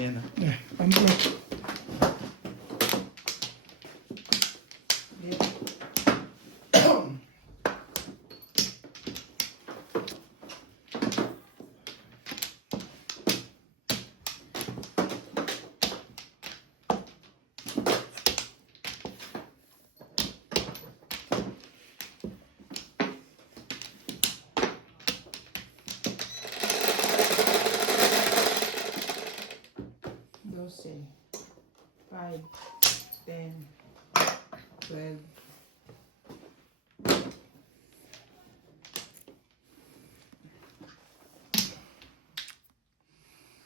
Yan na. Pamplo. Doce, 5, 10, 12.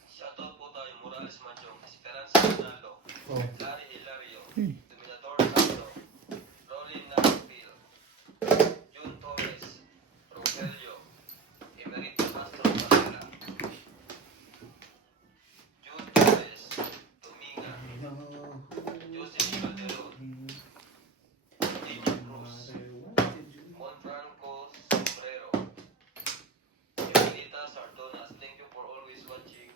Shoutout po tayo, Morales Manjong, Esperanza Ronaldo, Larry Hilario, Dominador Castro, Rolin Nashville, Jun Torres, Rogelio, Emerito Castro Carrera, Jun Torres, Dominga, Joseph Calderon, Gigi Cruz, Monfranco Sombrero, Emelita Sardonas. Thank you for always watching.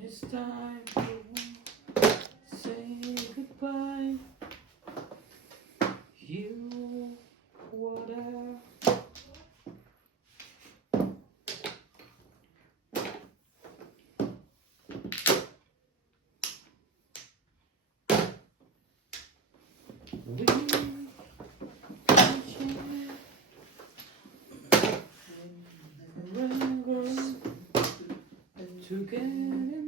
It's time to say goodbye. You water. We together.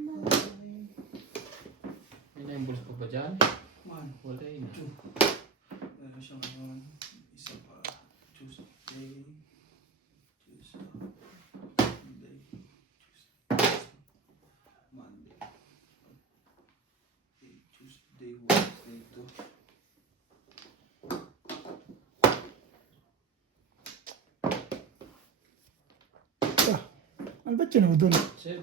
May na-impulse pa ba dyan? One. Wala yun. Meron siya ngayon. Isa pa. Tuesday. Monday. Monday. Tuesday, Wednesday, to. Ano ba't yun ako doon? 7.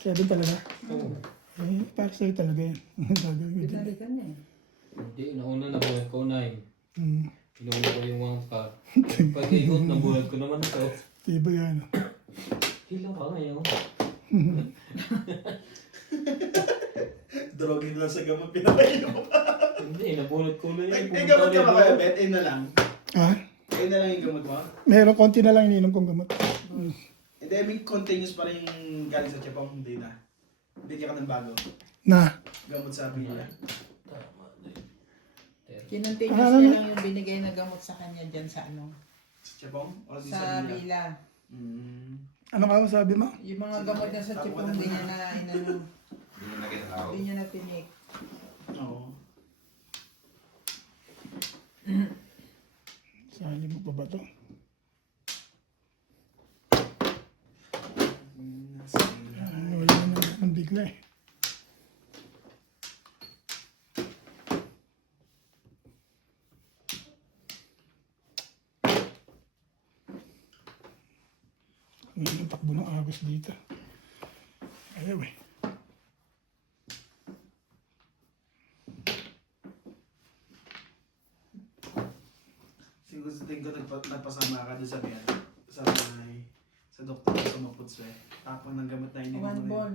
7 talaga. Oo. Eh, para sa'yo talaga yan. Gagawin ko din. Pinalikan niya eh. Hindi, nauna nabuhat ko 9. Hmm. Pinuuna ko yung one car. Pag-ikot, nabuhat ko naman ito. Tiba yan. Hilang ka ngayon. Drogin lang sa gamot pinakayo. Hindi, nabuhat ko na yun. May gamot ka ba kaya, Bet? Ayun na lang. Ha? Ayun na lang yung gamot mo. Meron konti na lang ininom kong gamot. Hindi, I mean, continuous pa rin yung galing sa Chepong. Hindi na. Hindi ka ng bago. Na. Gamot sa pila. Tama. Kinontinuous Ano, niya ano? lang yung binigay na gamot sa kanya dyan sa ano. Sa Chepong? O di Sa Bila? Bila. Ano ka masabi mo? Yung mga gamot niya sa Chipong, hindi niya na inano. Hindi na ginagawa. Hindi niya na tinik. Oo. Sali mo pa ba to? Wala na ang bigla eh. Ngayon takbo ng agos dito. Ayaw eh. Siguro sa tingin ko nagpasama ka doon sa biyan. Sa doktor ko sa Maputso eh. Tapang ng gamot na hindi mo One na ball.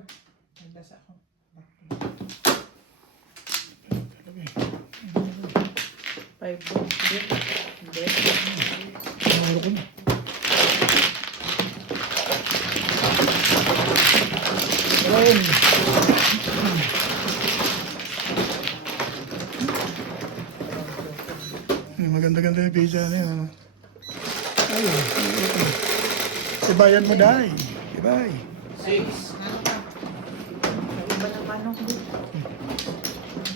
Nagdas ako. 5 ball. Hindi. Nawaro ko na. Ayun. Maganda-ganda yung pizza na yun. Ano? Ayun. Ibayan mo dahil. Ibay. 6. Ano ka? Iba na manok dito.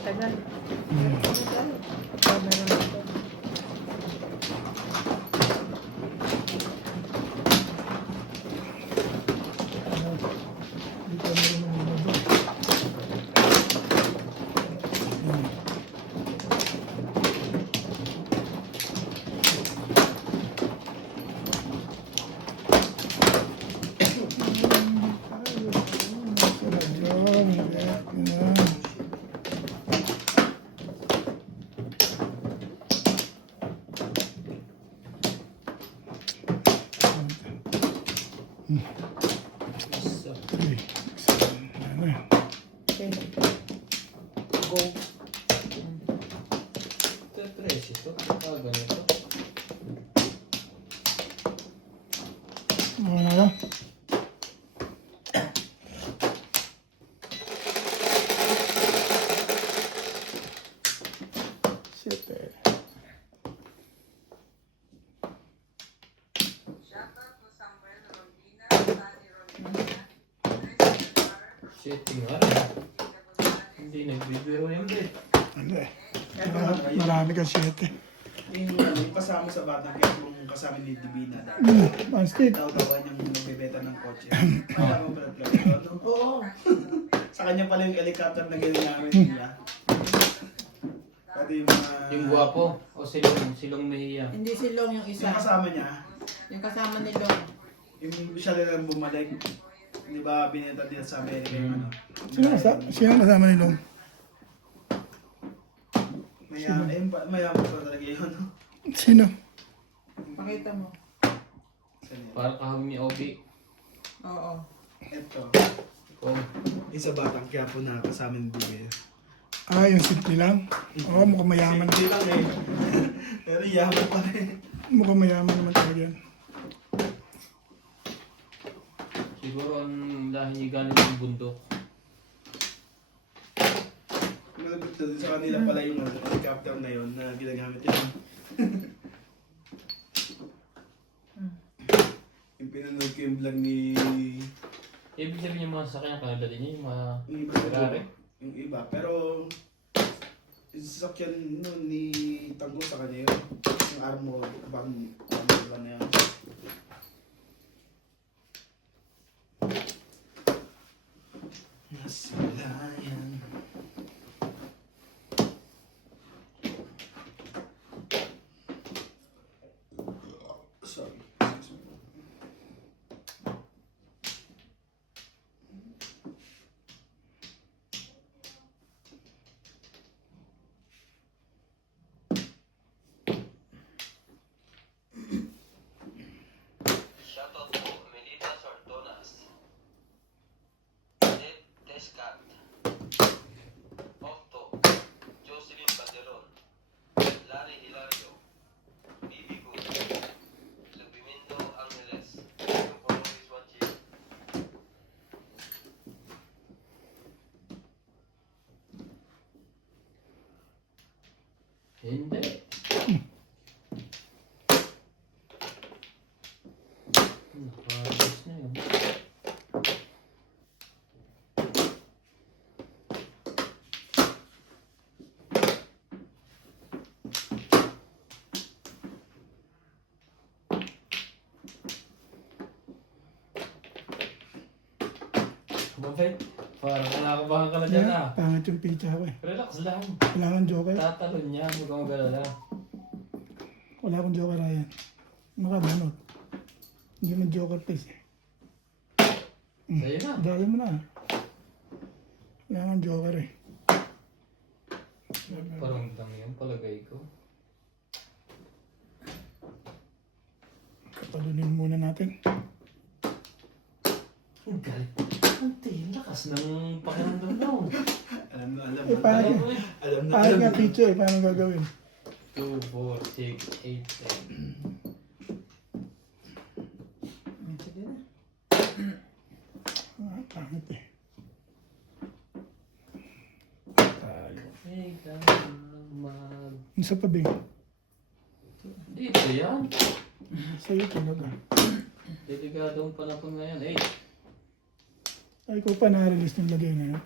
Tagal. Tagal. Meron ito. Dito meron ng mga doon. Isa. 3, 7, ano yan? Okay. Go. Ito, 13 ito. Ganito. Ano na lang? Shit eh. Setting nga. Hindi nagbibiro yan, Brett. Ano eh. Eto na kayo. Marami ka 7. Yung kasama sa batang kaya kung kasama ni Divina. Ang stick. Tawa-tawa niyang nagbebeta ng kotse. Kaya mo pala plano. Oo. Sa kanya pala yung helicopter na ginagamit niya. Pati yung mga... Yung guwapo. O silong Mejia. Hindi si Long yung isa. Yung kasama niya, Yung kasama ni Long. yung siya lang bumalik. Di ba binenta din sa Amerika yung ano? Sino kasama ni Long? Mayaman pa talaga yun. No? Sino? Pakita mo. Para kahang ni Obi. Oo. Ito. Oh. Isa batang kaya po na kasama ni Divina. Ah, yung simple lang? Oo, mukhang mayaman. Hindi lang eh. Pero yaman pa rin. Mukhang mayaman naman talaga yan. Siguro ang dahil niya galing ng bundok. Malapit na din sa kanila pala yung helicopter na yun na ginagamit yun. Yung pinanood ko yung vlog ni... Ibig sabihin yung mga sasakyan kanila din niya, yung mga Yung iba Ferrari. Yung iba. Pero... Yung sasakyan nun ni Tango sa kanya yun. Yung armor. Bang na yun. Mas malayan. Sorry. Excuse me. Shoutout po Melita Sardonas, Descat, Octo, Jocelyn Calderon, Larry Hilario, Bibi Gu, Lupimindo Angeles. Thank you for always watching. Hindi. Ayos na yun. Bakit? Parang kinakabahan ka na dyan ah. Pangit yung pizza ko eh. Relax lang. Kailangan joker. Tatalon niya. Huwag kang magalala. Wala akong joker na yan. Makabanot. Hindi man joker face eh. Sa'yo na. Dali mo na. Kailangan joker eh. Parang lang yun, palagay ko. Kapalunin muna natin. Ang galit. Ang lakas ng pakiramdam mo. Alam na, alam Eh, na. paano? Alam na, Pangit alam nga na. pizza eh. Paano gagawin? 2, 4, 6, 8, 10. Sige na. Ah, pangit eh. Tayo. Ikaw mag... Isa pa ba? Dito yan. Sa'yo talaga. Delikado ang panahon ngayon. Ay, ko pa na-release ng lagay na yun.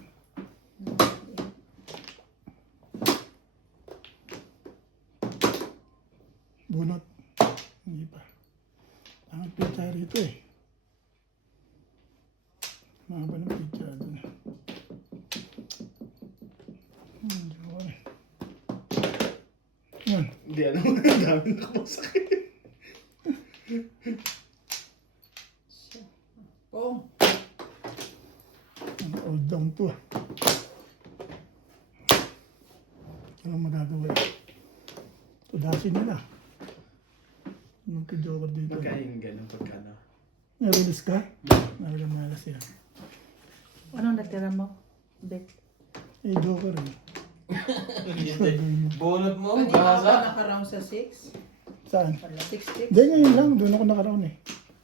Bunot. Hindi pa. Ang pizza rito eh. Mahaba ng pizza doon. Joker. Yan. Hindi, alam mo, ang dami na kumasakit. Pong. Ang old down to ah. Anong magagawa eh? Tudasin nila. Anong joker dito? Magkano yung ganun pagkano? Narilis ka? Malas yan. Anong natira mo? Bet. Eh, joker eh. Bunot mo, Kanina ka gahasa. ba naka-round sa 6? Saan? 6 sticks? Hindi, ngayon lang. Doon ako nakaroon eh.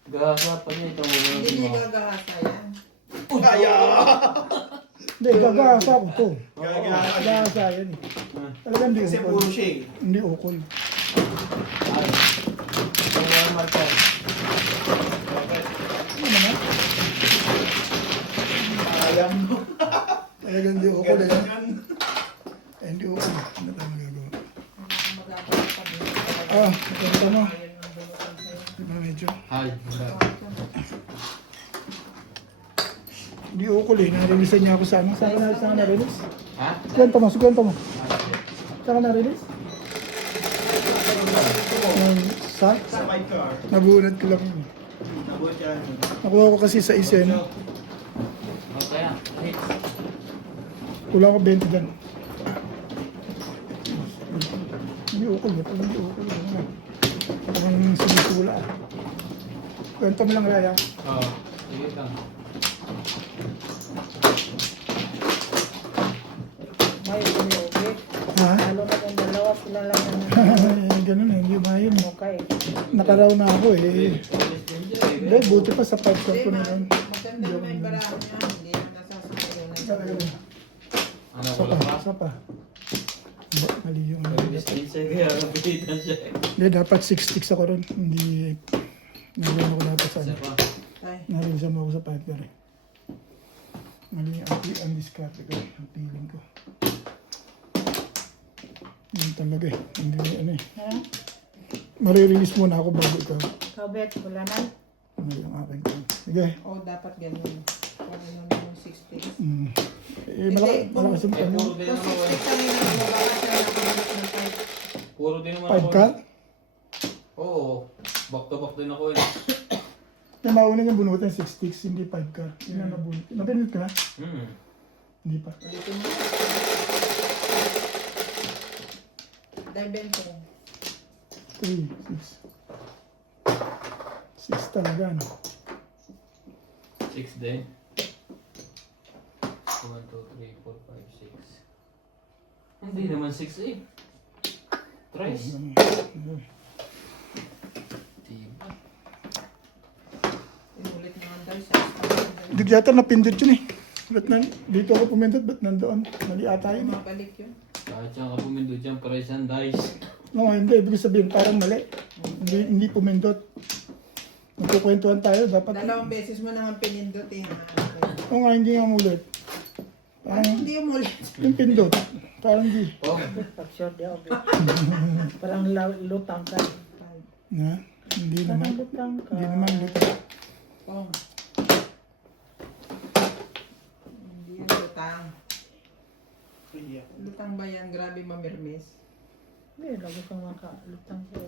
Gahasa pa niya, ito mo Hindi niya mo. gagahasa yan. Hindi, gagasa ko to. Gagasa. Gagasa yan eh. Talagang hindi Kasi ukol. puro siya eh. Hindi ukol. Ay. Ito mo ang marker. Ano naman? Alam mo. Talagang hindi ukol eh. Ganun yan. Eh, hindi ukol. Ano tayo magagawa? Wala kang magagawa pa din. Ah, nakita mo. Ayun ang bunutan sa'yo. Di ba medyo? Ay, wala. Hindi ukol eh. Narilisan niya ako sa ano. Saan ka na-release? Ha? Kwento mo, kwento mo. Saan ka na-release? Sa? Sa my car. Nabunod ko lang yun. Nabot yan. Nakuha ko kasi sa isen. O kaya, hits. Kulang ko 20 dyan. Hindi ukol eh. Pag hindi ukol. Parang sinisula. Kwento mo lang Raya. Oo, sige lang. May umiuwi. Ha? Lalo na kung dalawa sila lang na Ganun eh. Hindi mahin. okay. Nakaraw na ako eh. Alis din dyan eh. Hindi, buti pa sa 5 cup ko na yun. Maganda naman yung barako niya. Hindi naman nasasayunan. Ano, Isa wala pa, pa? isa pa. Ba, mali yung ano. Pag-distance siya, kaya napitan siya. Hindi, dapat 6 sticks ako ron. Hindi, nalun ako dapat sa Isa ano. pa. Tay. Nalilisan mo ako sa piper eh. Mali ang discard ko, ang feeling ko. Yun talaga eh. Hindi ano eh. Ha? Marirelease muna ako bago ikaw. Ikaw, Bet, wala na. Mali ang akin ko. Sige. O, dapat ganun. Kung ano naman 60. Mm. Eh, malakas yung Eh, ano. puro din Kung naman ako 60 eh. kanina, bumaba siya nakabunot ng 5. Puro din naman 5 ako ka? eh. Oo, back to back din ako eh. Yung mauna yung bunutan 6 sticks, hindi 5 ka. Yun ang nabunot. Nabunot ka na? Hindi pa. Ulitin mo. Dahil bento. 3, 6. 6 talaga, no? 6 din. 1, 2, 3, 4, 5, 6. Hindi naman 6 eh. Tres. Diba? Inulit naman daw siya. Hindi yata napindot yun eh. Ba't dito ako pumindot, ba't nandoon? Mali ata yun eh. Mabalik yun. Kahit saan ka pumindot dyan, pares yan dice. No, hindi. Ibig sabihin, parang mali. Hindi pumindot. Magkukwentuhan tayo, dapat. Dalawang beses mo naman pinindot eh. Oo nga, hindi nga mulit. Parang Hindi umulit. yung pindot. Parang di. Oh, Pag sure di ako, Bet. Parang lutang ka. Na? Hindi naman. Parang lutang ka. Hindi naman lutang. Kung. Hindi yan lutang. Lutang ba yan? Grabe mamirmis. Hindi, lagi kang makalutang ka.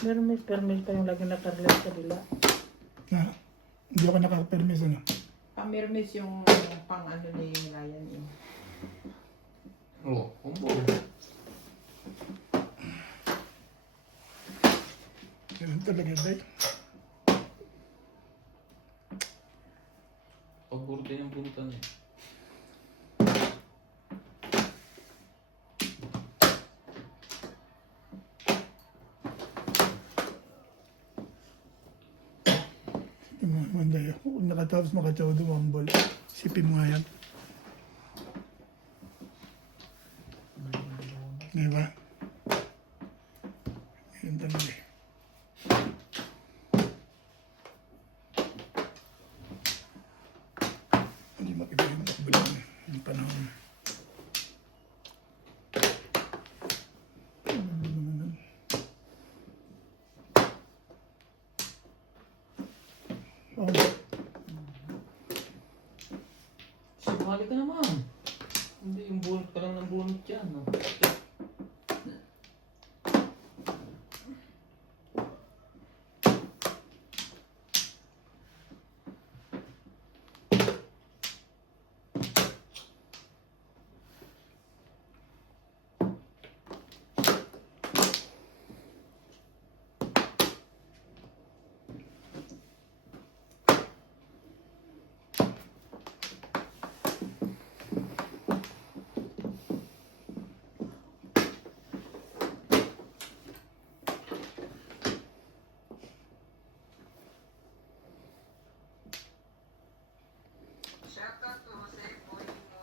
Permis pa yung lagi nakarelate sa dila. Na? Hindi ako nakaka-permis ano. Pamirmis yung pang ano ni Ryan eh. oh, kumbo. Ganun talaga, Day. Pagpuro din yung bunutan eh. Manday. Kung nakatapos makatawa dumambol. Sipin mo nga yan. Di ba? Yan talaga eh. Hindi makiba yung takbo lang eh. Yung panahon. Oh, Sumali ka naman. Hindi yung bunot ka lang ng bunot yan. No?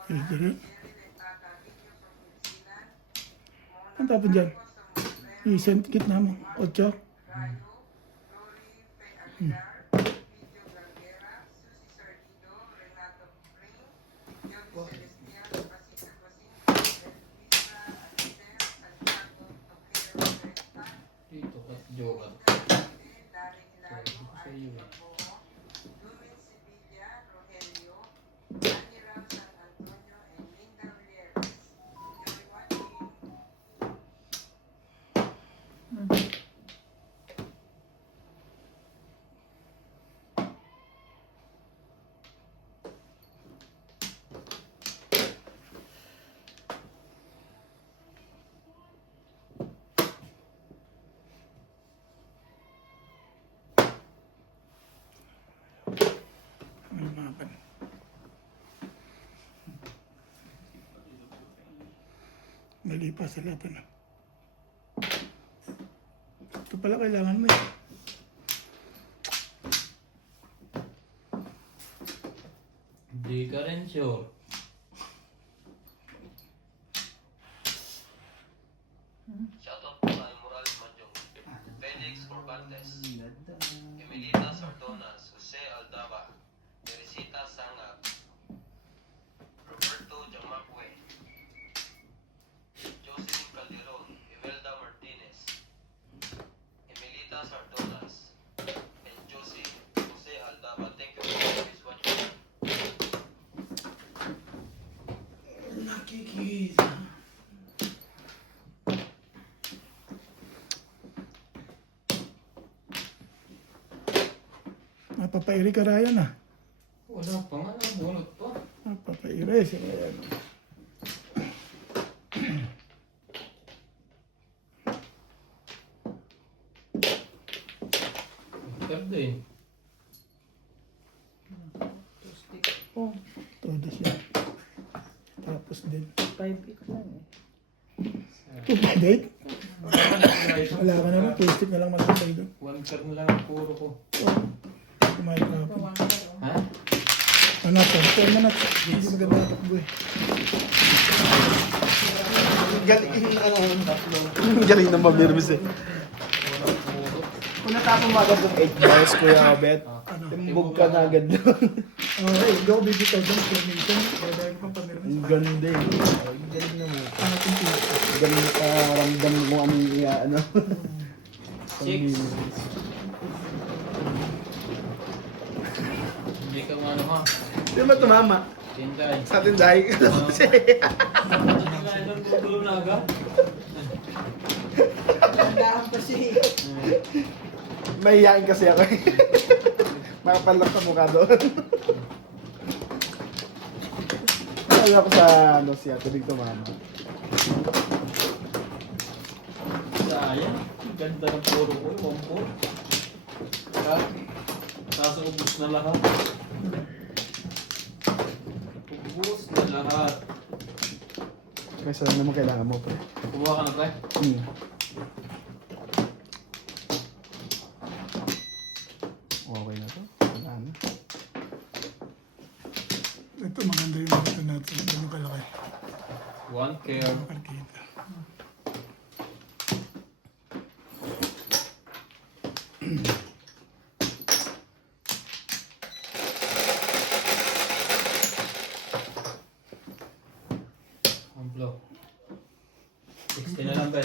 Pwede rin. Ang tapon dyan? I-send gitna mo. 8. Dito at Joel. Sa iyo eh. May mapan. Nalipas sa laban. Ito pala kailangan mo eh. Hindi ka rin sure. Shoutout po kay Morales Manjong, Felix Corbantes, Emilita Sardonas, Jose Aldaba, Teresita Sangag, Roberto Jamacue, Jocelyn Calderon, Imelda Martinez, Emilita Sardonas, and Jose Aldaba. Thank you for always watching. Nakikita. Mapapairi ka Ryan ah. Wala pa nga, bunot pa. Mapapairi si Ryan. Third din. Oh, Todo siya. Tapos din. 5 lang eh. Date? Wala ka na rin. Plastic na lang matapay doon. One card na lang ang puro ko. Kumain ka po. Ha? Ano to? 10 minutes. Hindi maganda na takbo eh. Galing ng mabirmis eh. Walang puro. Kung natapon mo agad yung 8 bars, Kuya Abet, Ano? timbog ka na agad doon. Hindi ako bibitaw doon. Formation. Dahil ko pa meron. Ang ganda eh. Ang galing na mo. Ano itong pila? Ang galing na ramdam mo anong ano. Six. Hindi ka ano ha. Di ba tumama? Tinday. Sa atin dahil ka kasi. Tinday doon gulo na agad. Tandaan pa siya. Mahihain kasi ako eh. Makapalak sa mukha doon. Kaya ko sa ano siya, tubig tumama. Sayang. Ganda ng puro ko. Wampur. Kaso ubus na lahat. Ubus na lahat. Kasi ano naman kailangan mo pre. Kumuha ka na pre. Okay na to. Wala na. Ito maganda yung dito natin. Ganun kalaki. One care. Karkita. Ang blow. 60 na lang ba?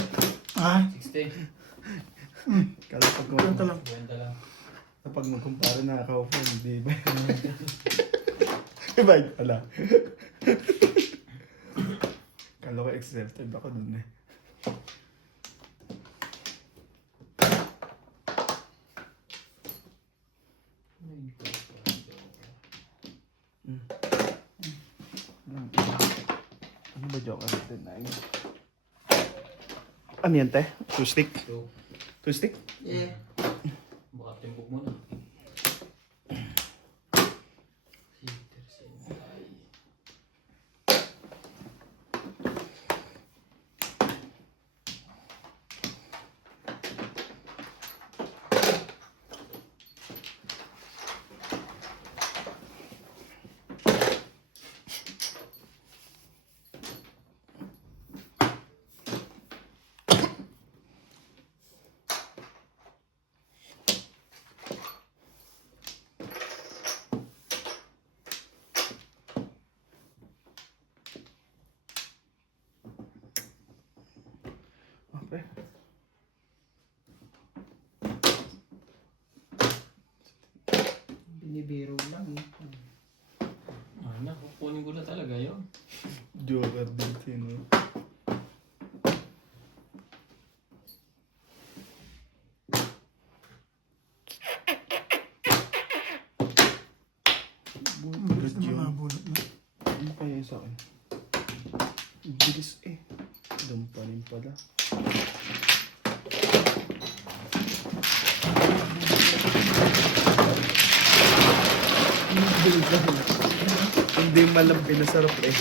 Ah, 60. Kala pag ganito lang. 20 lang. kapag magkumpara na ako, hindi ba? Iba pala. Kala ko exalted ako dun eh. Ano ba joke natin na yun? Ano yan, te? Two stick? So, Two stick? Yeah. baka timbog mo na. Peter Sendai. pre. Binibiro lang eh. Ah, naku, kunin ko na talaga yun. Joker din no? Bilis na mga bunot na. Ano kaya yun sa akin? Bilis eh. Doon pa rin pala. Hindi malampi na sarap eh.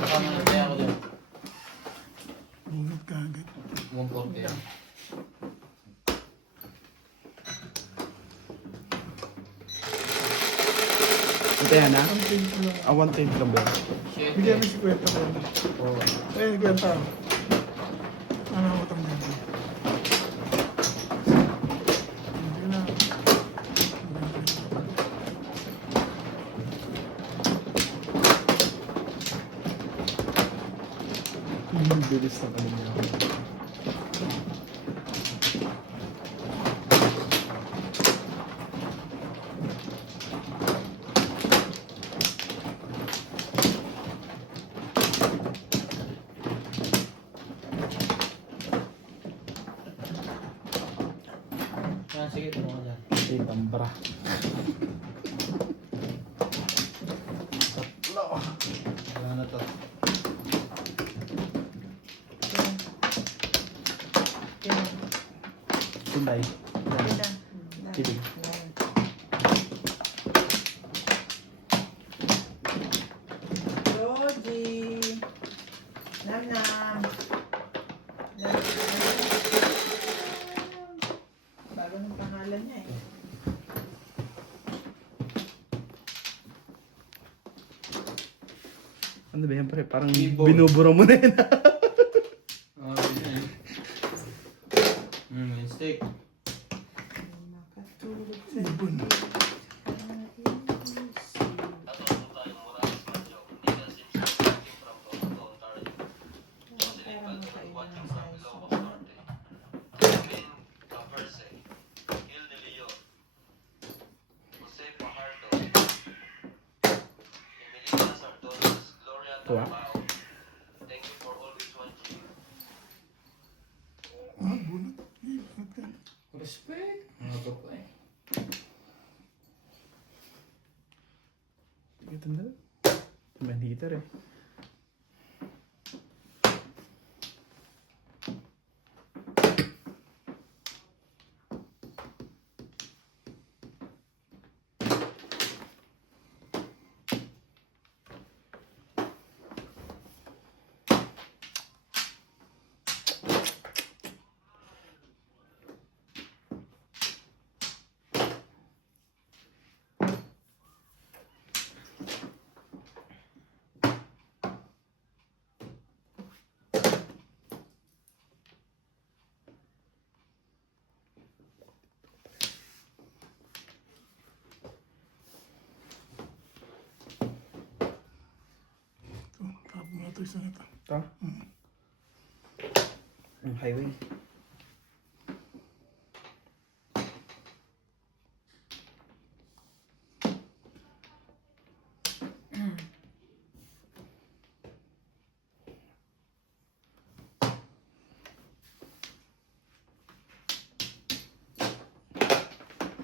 Baka manantay ako dyan. Bunot ka agad. 140 yan. Antayan na? Ang tingin ko lang. 110 lang ba? Bigyan mo Shit. si Kwenta ko. Oo. Eh, Kwenta. Ano ako itong ganyan? Hindi na. Bilis na kanina. Ah, sige, tumo ka dyan. Eh, tambra. Wala na to. Sunday. Kilig. Joji. Nam nam. Nam nam. Bago ng pangalan niya eh. Ano ba yan pre? Parang Keyboard. binubura mo na yun. Ah, yun. Yung steak. Nakatulog sa Ibon. Datos po tayo Morales Manjo, Nina Simpson watching from Toronto, Ontario. Jocelyn Calderon watching from Ilocos Norte. Evelyn Caverse, Gil De Leon, Jose Fajardo, Emilita Sardonas, Gloria Ito, ah. Tarbao. Thank you for always watching. Ah, bunot. Eh, bunot ka. Respect. Ano to pa eh. Ito na. May heater eh. Ito, tapos mo ito isa nito. Ito? Ang highway.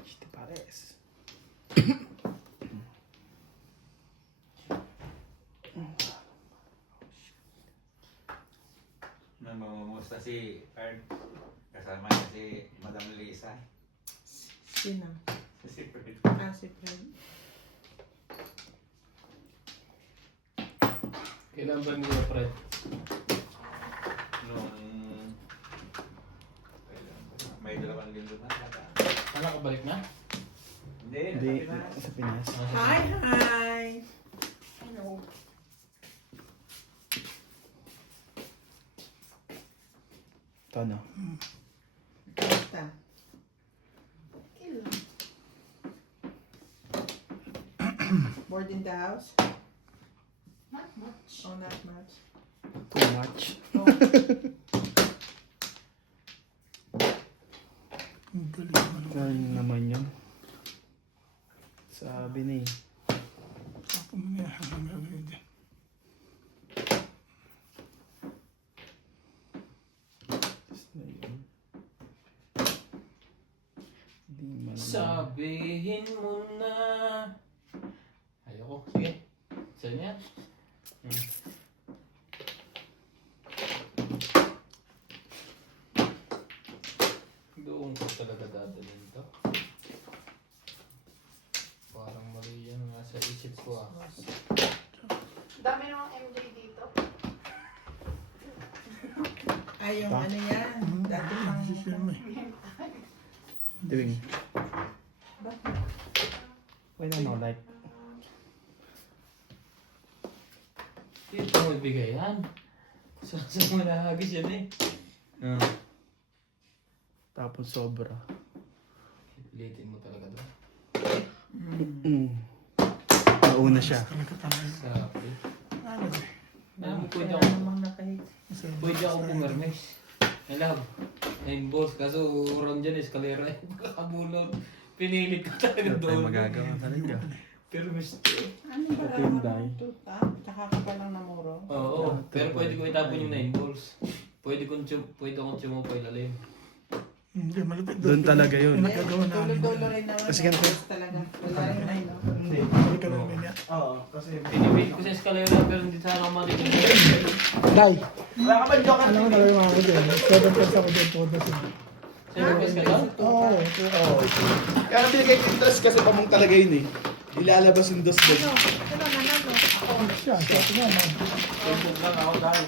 Este pares. Namamumusta si Erd. Kasama niya si Madam Lisa. Sino? Si Fred. Ah, si Fred. Kailan ba nila, Fred? Nung... May 2 linggo na. Ano, kabalik na? Hindi, Hindi, nasa Pinas. sa Pinas. Ah, sige. Hi, hi. Hello. Ito ano? Basta. Bored in the house? Not much. Oh, not much. Too much. Oh. Galing naman yun. Sabi na eh. Ako mo niya. Ang gagawin dyan. Tapos na yun. Hindi man lang. Sabihin mo na. Ayoko. Sige. Saan yan? Doon ko talaga dadalhin to. Parang mali yan nasa isip ko ah. Dami namang MJ dito. Ay, yung ano yan. Dati pang... Sisir mo eh. Doing. Why not like? Dito mo ibigay yan. Saan mo nahagis yan eh. Tapos sobra. Pilitin mo talaga doon. Nauna siya. Talaga tayo. Sabi. Ano ba? Alam mo, pwede Kaya ako, namang nakahit. pwede ako pumirmes. I love. Ayun boss, kaso round dyan eskalera eh. Kakabulot. Pinilit ko talaga Wala tayong doon. magagawa talaga. Pero misto. Ano ba Ito yung dye. tuta? Tsaka ka pa lang namuro. Oo, pero pwede ko itapon yung 9 balls. Pwede kong tsumupay lalim. Hindi, malapit Doon talaga yun. Yung nagagawa namin. Dulo-dulo rin naman. Kasi ganito. Talaga. Wala rin na yun. Hindi, balik ka lang niya. Oo, kasi... Pinipit ko sa eskalera pero hindi sana ako matitig. Dai, Wala ka ba joke? ano mo talaga yung mga ako dyan? 7 pesos ako dyan, 4 pesos. Sino ba ka doon? Oo. Oo. Kaya binigay ko interest kasi pamong talaga yun eh. Ilalabas yung dos doon. Siya, ito naman. Timbog lang ako dahil.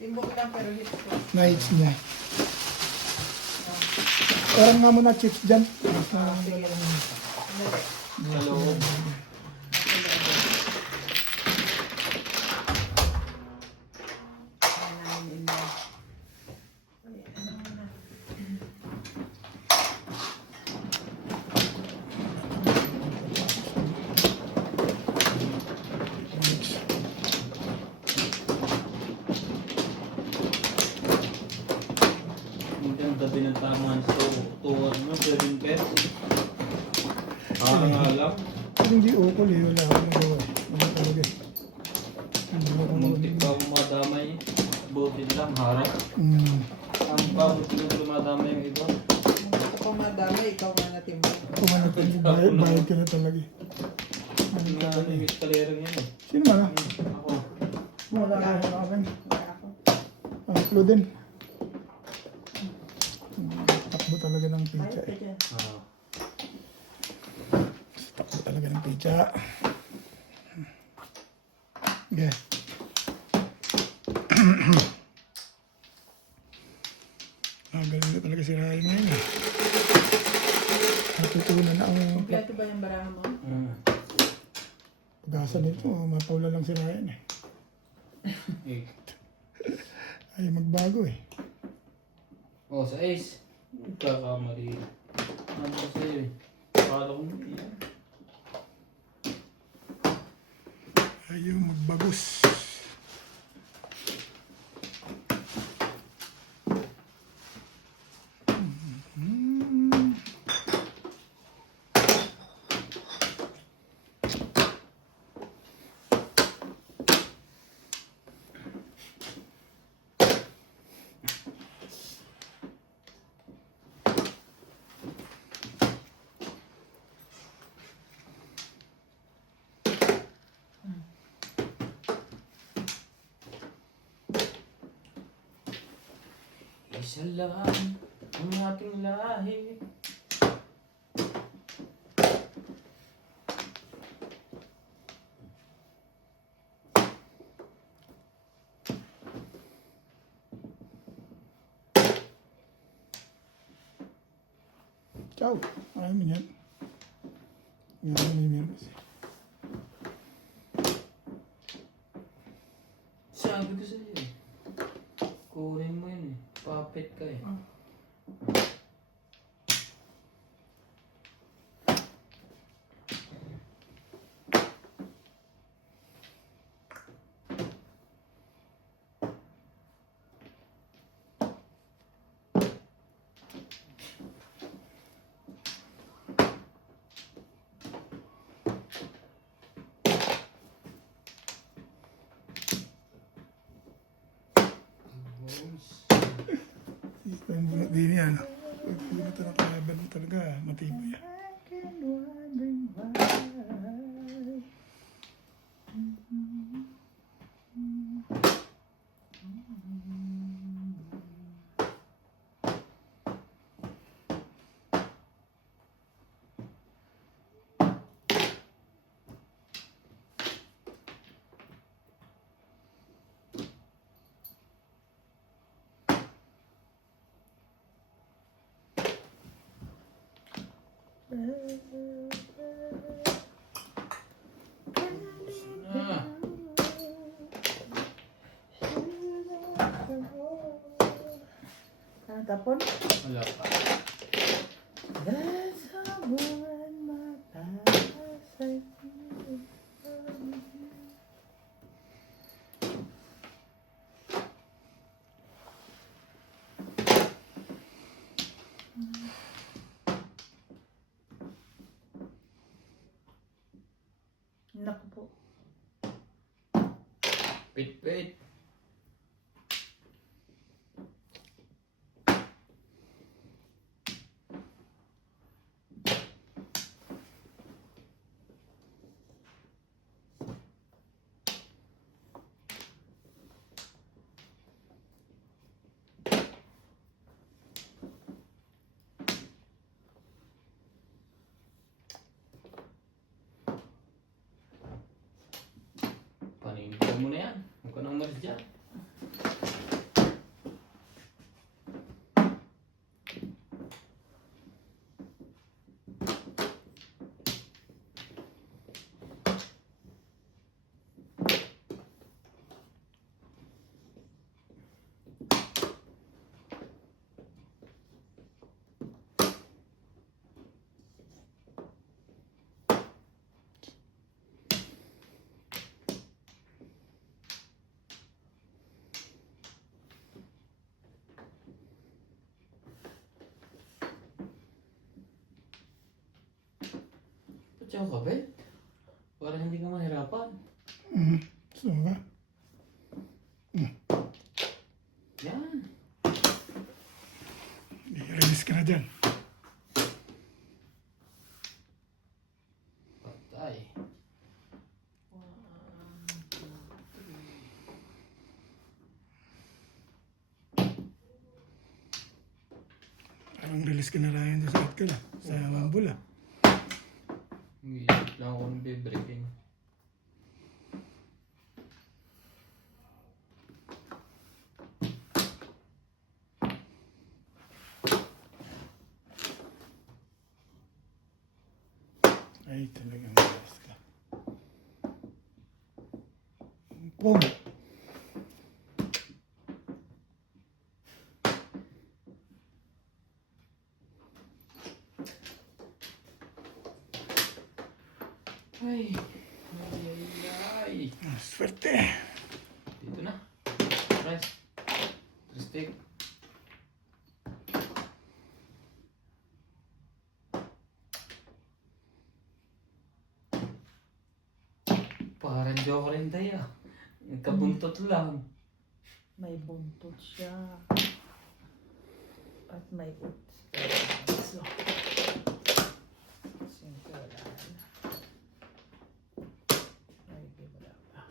Timbok lang pero hit ko. Nights niya. Parang nga muna chips dyan. Sa loob. Hindi ang tabi ng taman. So, tuwad mo, 7 pesos. Nga lang. Pero hindi ukol eh, wala akong magawa eh. Ano talaga eh. Hindi mo akong Muntik pa akong madamay. Butin lang, harap. Ang pamot yung dumadamay yung iba. Gusto ko madami, ikaw nga na timbok. Kumanap ka niya, bayad ka na talaga eh. Ano nga yung eskalera yan eh. Sino man ah? Ako. Wala ka, wala ka. Wala ako. Ah, Flo din. Takbo talaga ng pizza Ito eh. dyan. Takbo talaga ng pizza. Okay. Galing na talaga si Ryan ngayon eh. Natutunan na ang Kompleto ba yung baraha mo? pag-asa nito. Mapaula lang si Ryan eh. Ay magbago eh. Oh, sa ace. Kakamali. Ano ko sa'yo eh. Akala ko yan. Ayaw magbagos. Isa lang ang ating lahi. Ciao. Ayaw mo yan. Ayaw mo yung meron kasi. Sabi ko sa'yo eh. Kunin mo yun eh. Puppet ka eh. Ang bunot din yan. Pag bunot na kalaban talaga, matibay. Ah, Ano tapon? wala pa. Dasabuan matasay. Naku po. Pit-pit. Paninda mo na yan. Huwag ka nang umalis dyan. Ba't siya kabit? Para hindi ka mahirapan. So ba? Yan. Release ka na dyan. Patay. Parang release ka na Ryan dyan sa ka na. Sa mambula. Iisip lang ako ng bibreaking. Ay, talagang release ka. Pum! Ay. Ay, ay, ay. Swerte! Dito na. Rest. Stick. Parang joke rin tayo. Nagkabuntot lang. May buntot siya. At may so, singkulan. Ay, di wala pa.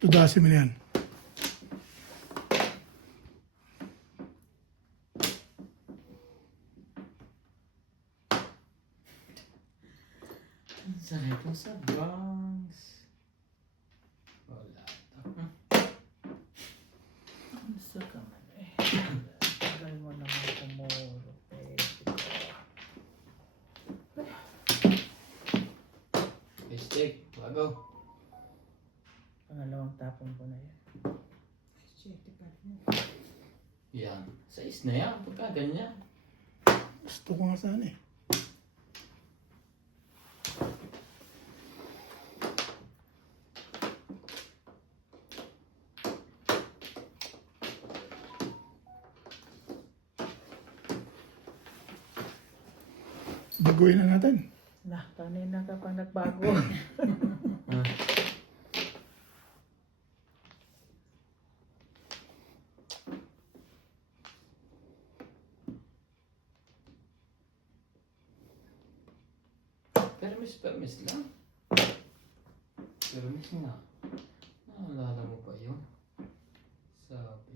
Tudasin mo na yan. Sanay ko sa Bronx. Wala. Gusto ka man eh. Tagal mo naman kumuro. Stick. Bago. Pangalawang tapon ko na yan. Yan. Size na yan. Pagka ganyan. Gusto ko nga sana eh. Baguhin na natin. Na, kanina ka pang nagbago. Ah. Permis lang. Permis nga. Naalala mo pa yun? Sabi.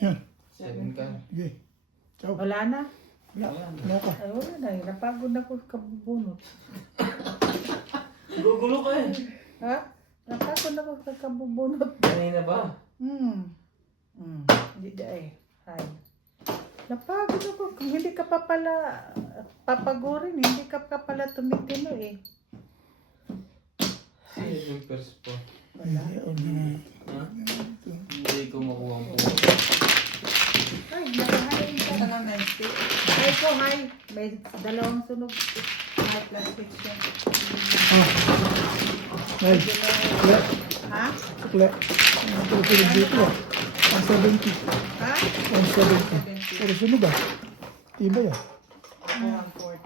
Yan. 7 ka. Sige. Ciao. Wala na. Ayan. Wala ka. Ay, wala na. Napagod na ko kabubunot. Gugulo ka eh. Ha? Napagod na ko kabubunot. Kanina ba? Hindi da eh. Ay. Napagod ako. Kung hindi ka pa pala papagurin, hindi ka pa pala tumitino eh. 7 pers po. Wala. Ha? Hindi ko makuha ang po. Ay, nakahain ka. Ito lang 90. Ay ko, hi. May dalawang sunog. High plastic siya. Ay, sukle. Ha? Sukle. Ang sunog dito. 170. Ha? 170. Pero sunog ah. Iba yan. Ako 140.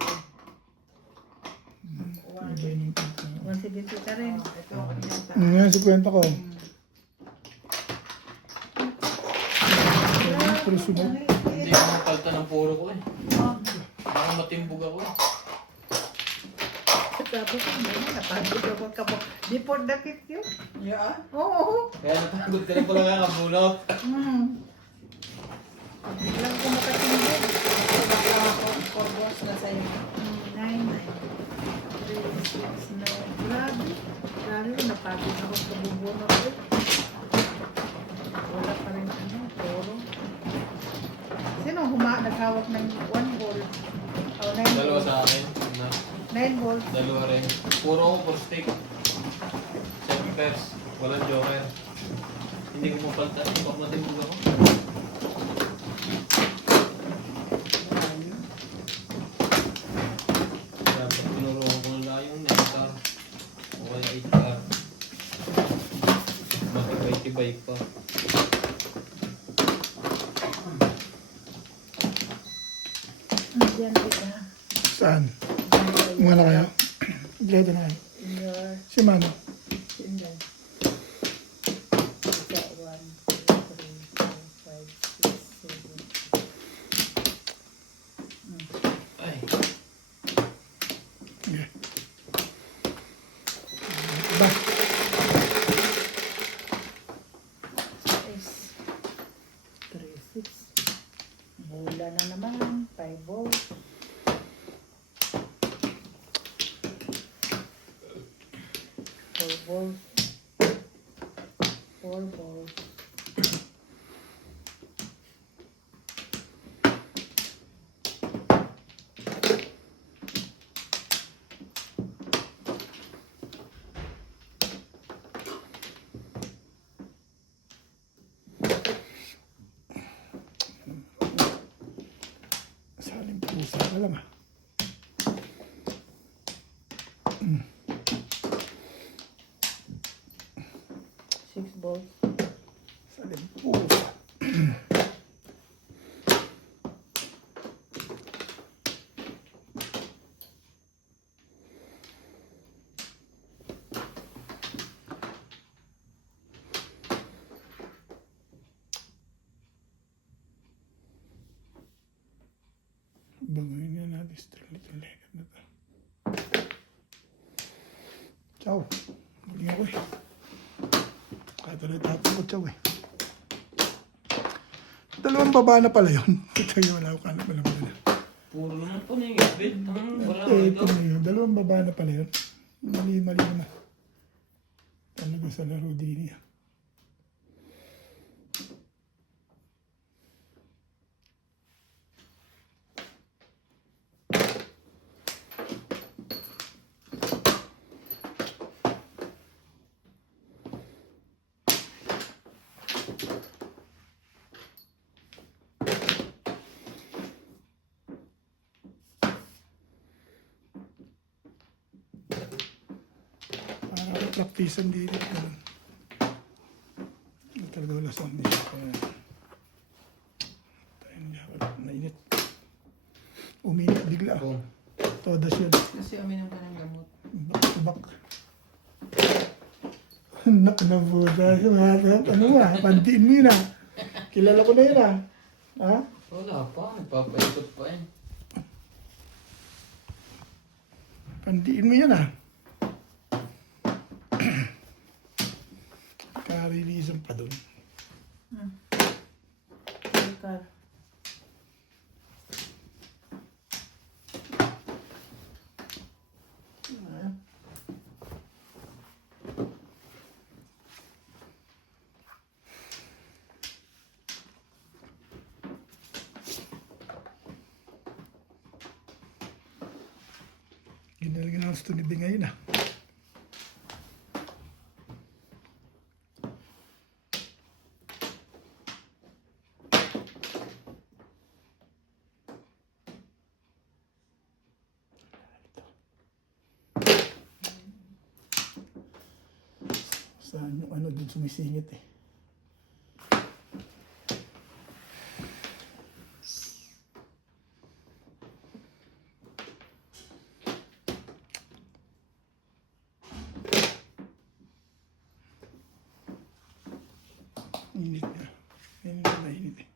Iba yun yung pagka. 170 ka rin. Ito ako niyang Ngayon, 50 ko. Pero sunog. Hindi ko mapalta ng puro ko eh. Baka matimbog ako eh. Sabi ko, napagod ako kabo. Before the 50 yun? Yeah. Oo. Kaya napagod ka rin pala nga kabulot. Alam ko makatingin. Baka ako, 4 balls na sa'yo. 9, 3, 6, 9. Grabe. Grabe, napagod ako kabubunot eh. Wala pa rin ano, puro. Sino naghawak ng 1 ball? O 9 Dalawa balls. sa akin. Na, 9 balls. dalawa rin. Puro ako for steak. 7 pers. Walang joker. Hindi ko mapalta. Baka matimbog ako. Dapat tinuruan ko na lang yung nectar. O kaya 8-car. Matibay-tibay pa. Diyan kita. Saan? Mga na kayo? Grado na kayo. In your Si Mano. finger. Isa, 1, 2, 3, 4, 5, 6, 7. Ay. Sige. Ba? 3, 6. Bola na naman. 5 balls. 4 balls. 4 balls. Saling pusa ka lang ah. Six balls. Saling pusa. Baguhin na natin sa little legat na to. Ciao. Maging ako eh. Kahit ulit tapos ko, ciao eh. Dalawang baba na pala yun. Ito yung wala ko kanap pala pala. Puro naman po na yung ibig. Wala ko Ito ito. na yun. Dalawang baba na pala yun. Mali-mali na. Talaga sa laro din niya. Para praktisan din ito. Talaga wala sa hindi siya. Uminit bigla. Kung Todas yun. Kasi uminom ka ng gamot. Bak. Nabuta. Ano nga? Pantiin mo yun ah. Kilala ko na yun ah. Ha? wala pa, nagpapaikot pa eh. Pantiin mo yan ah. Karilisan pa dun. Car. Ginalagyan ng gusto ni Bing ngayon ah. Saan yung ano dun sumisingit eh. Init na. Yan yung mainit eh.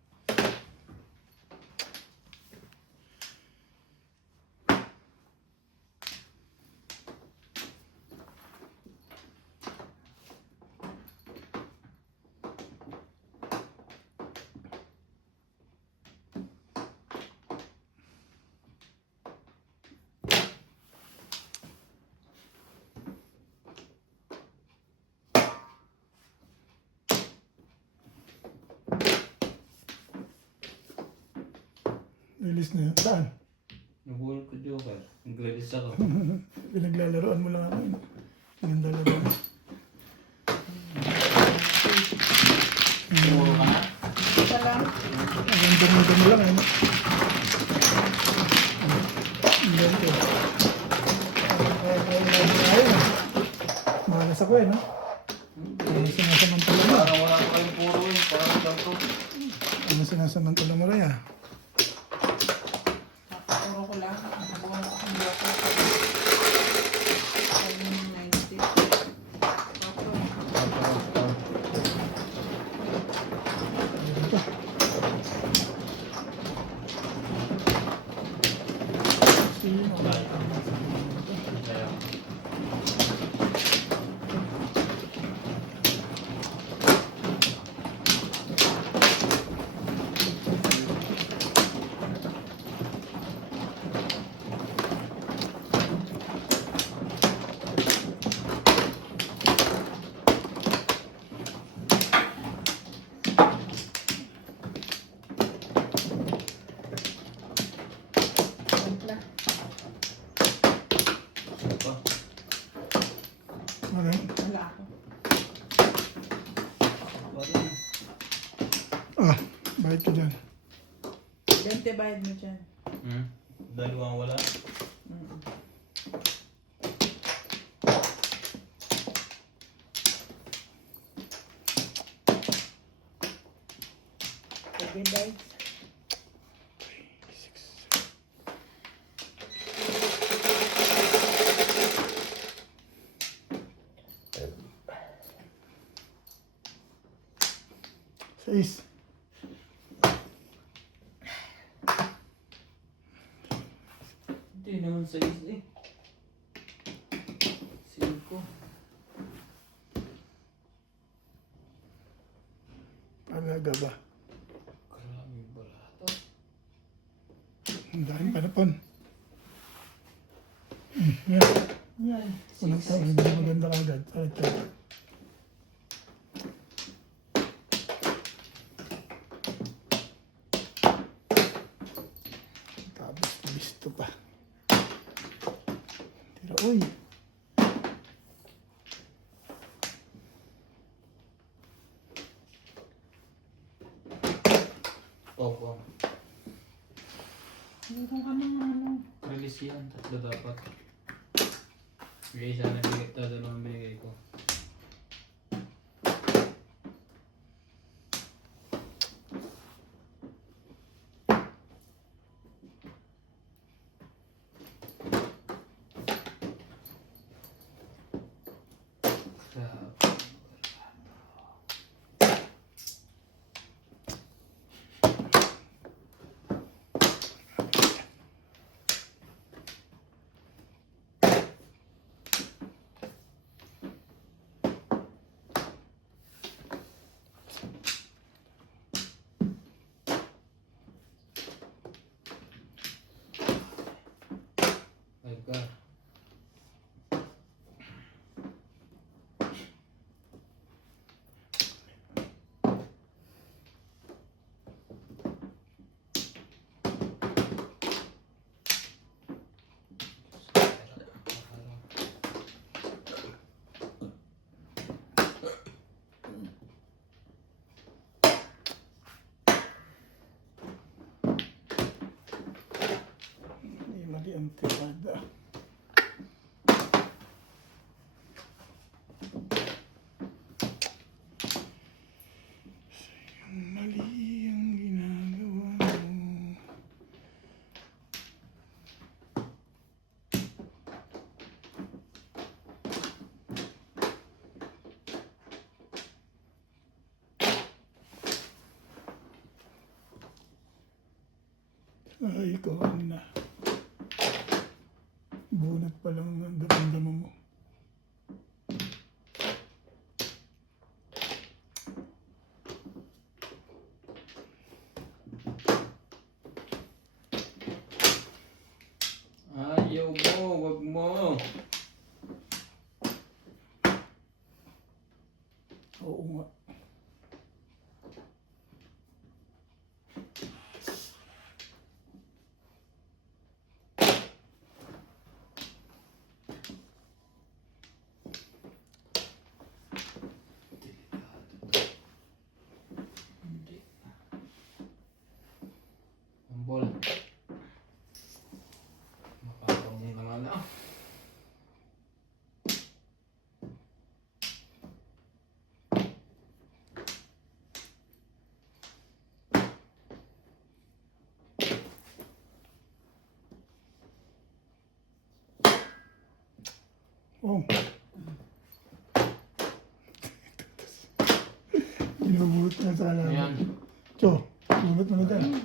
Release na yun. Saan? Nabuhol ko Joker, nag-release ako. Pinaglalaroan mo lang ako yun. Ang dalawa. Puro ka na? Isa lang. Ang dami lang eh. Ang ganito. Ayun ah. Malas ako eh no? Ano sinasamantala mo? Parang wala pa kayong puro eh, parang ganito. Ano sinasamantala mo rin ah? Puro ko lang. Nabuhan ko ang blocker. Ayun, 90. Papa. Templa. Okay. Wala ako. Ah, bakit ka dyan? 20 bayad mo dyan. Dalawang wala. Sige, guys. Sais. Hindi naman sa eh. 5. Palaga ba? Grabe barato. Ang daming panapon. Yan. Yan. Unang taon, hindi maganda kagad. Palit ka. Tapos, listo pa. Tira, uy. Opo. Meron ka ng ano. Release yan, 3 dapat. May isa na bigay, dalawang binigay ko. mali ang tirada. Mali ang ginagawa mo. Ay, ikaw na. Bunat pa lang ang damdaman mo. Ayaw mo, wag mo. Oo nga. Hindi. Ang ball. Mapapang mo naman na. Oh. Binubulot na sa alam. Ayan. Cho, bulot mo na dyan.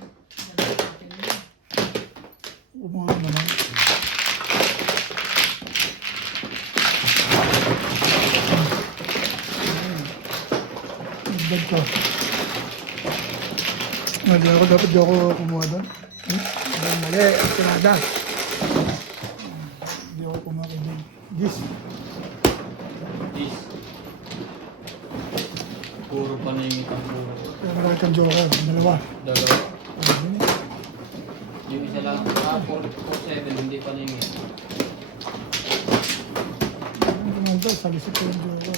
Umuha naman. Nagdag ka. Mali ako, dapat di ako kumuha doon. Mali, sinada. Hindi ako kumakinig. Gis. This. Puro paningit ang puro. Kaya marami kang joker. Dalawa. Dalawa. Yun eh. Yung isa lang, 4-7, hindi paningit. Ang gumanda, salisip ko yung joker.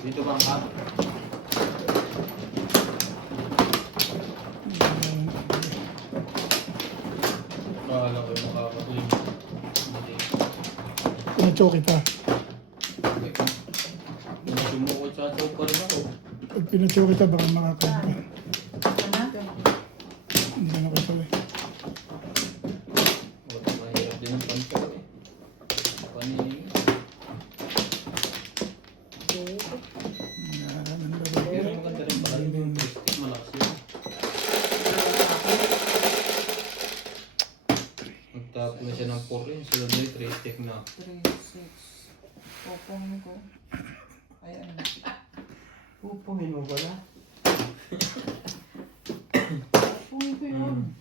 Dito bang hap? Bahala ko yung makakatuloy. Hindi. Pinacho kita. Sumukot sa ato pa rin ako. Pag pinacho kita, baka makakain ka. Hindi ka nakita eh. Wala, mahirap din ang panto eh. Paningit. Pero maganda rin pala yung stick, malakas yun. Magtapos na siya ng 4 rin, sunod na yung 3 stick na. 3, 6. Popong ko. Ayan. Pupungin mo pala? Popong ko yun.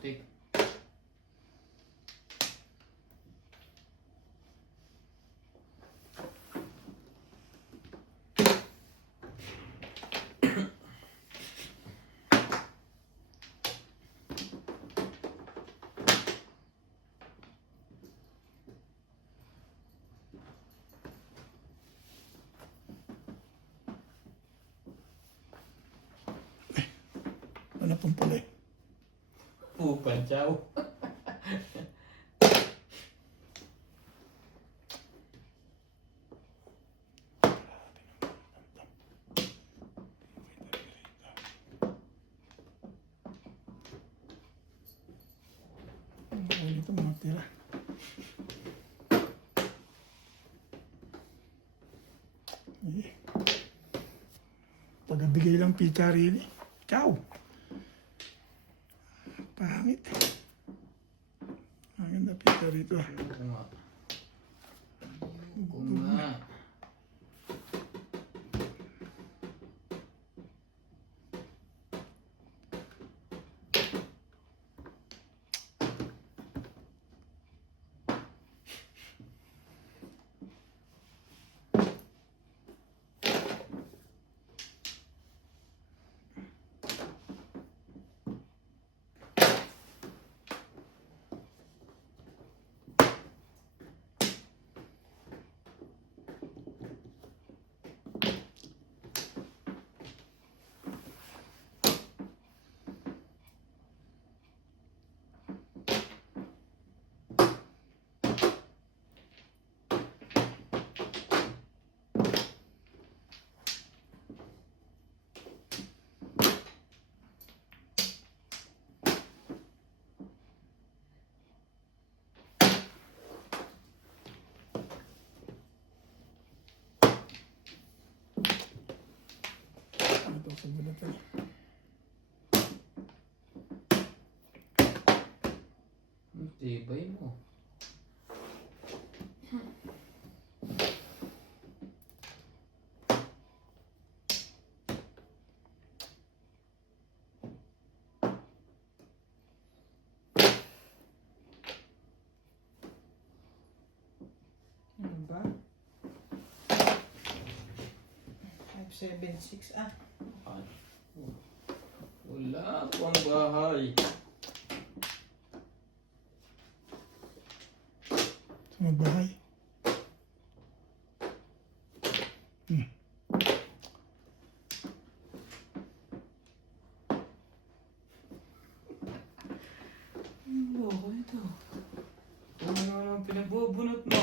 Stick. Ano pong pala eh. Pupan, chow. Ay, ito mga tira. Eh. Pagabigay lang pizza rin eh. Ciao! Pangit. Ang ganda pita rito. Oo nga. Oo nga. Ano to? Sabi na to. Ang tibay mo. Ano ba? 576 ah. Wala pang bahay. Sa magbahay. Loko ito. Ano naman pinagbubunot mo?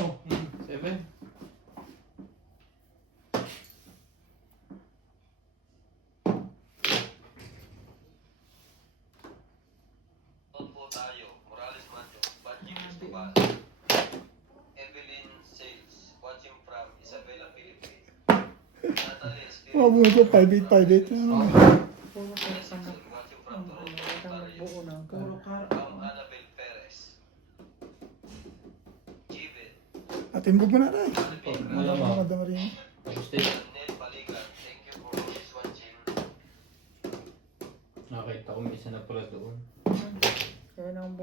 7. Doon po tayo, Morales Manjo, Banji Cristobal, Evelyn Sales, watching from Isabela, Philippines. Natalie Espiritu, Mga bunga ko, 5858. Puro ka sa watching from Toronto, Ontario. buo ng Puro car. Ma'am Annabel Perez. Jivet, Atimbog mo na rin. Malamang. Madama rin. Stay. Nel Baligan, thank you for always watching. Nakita ko may isa na pala doon. Kaya nang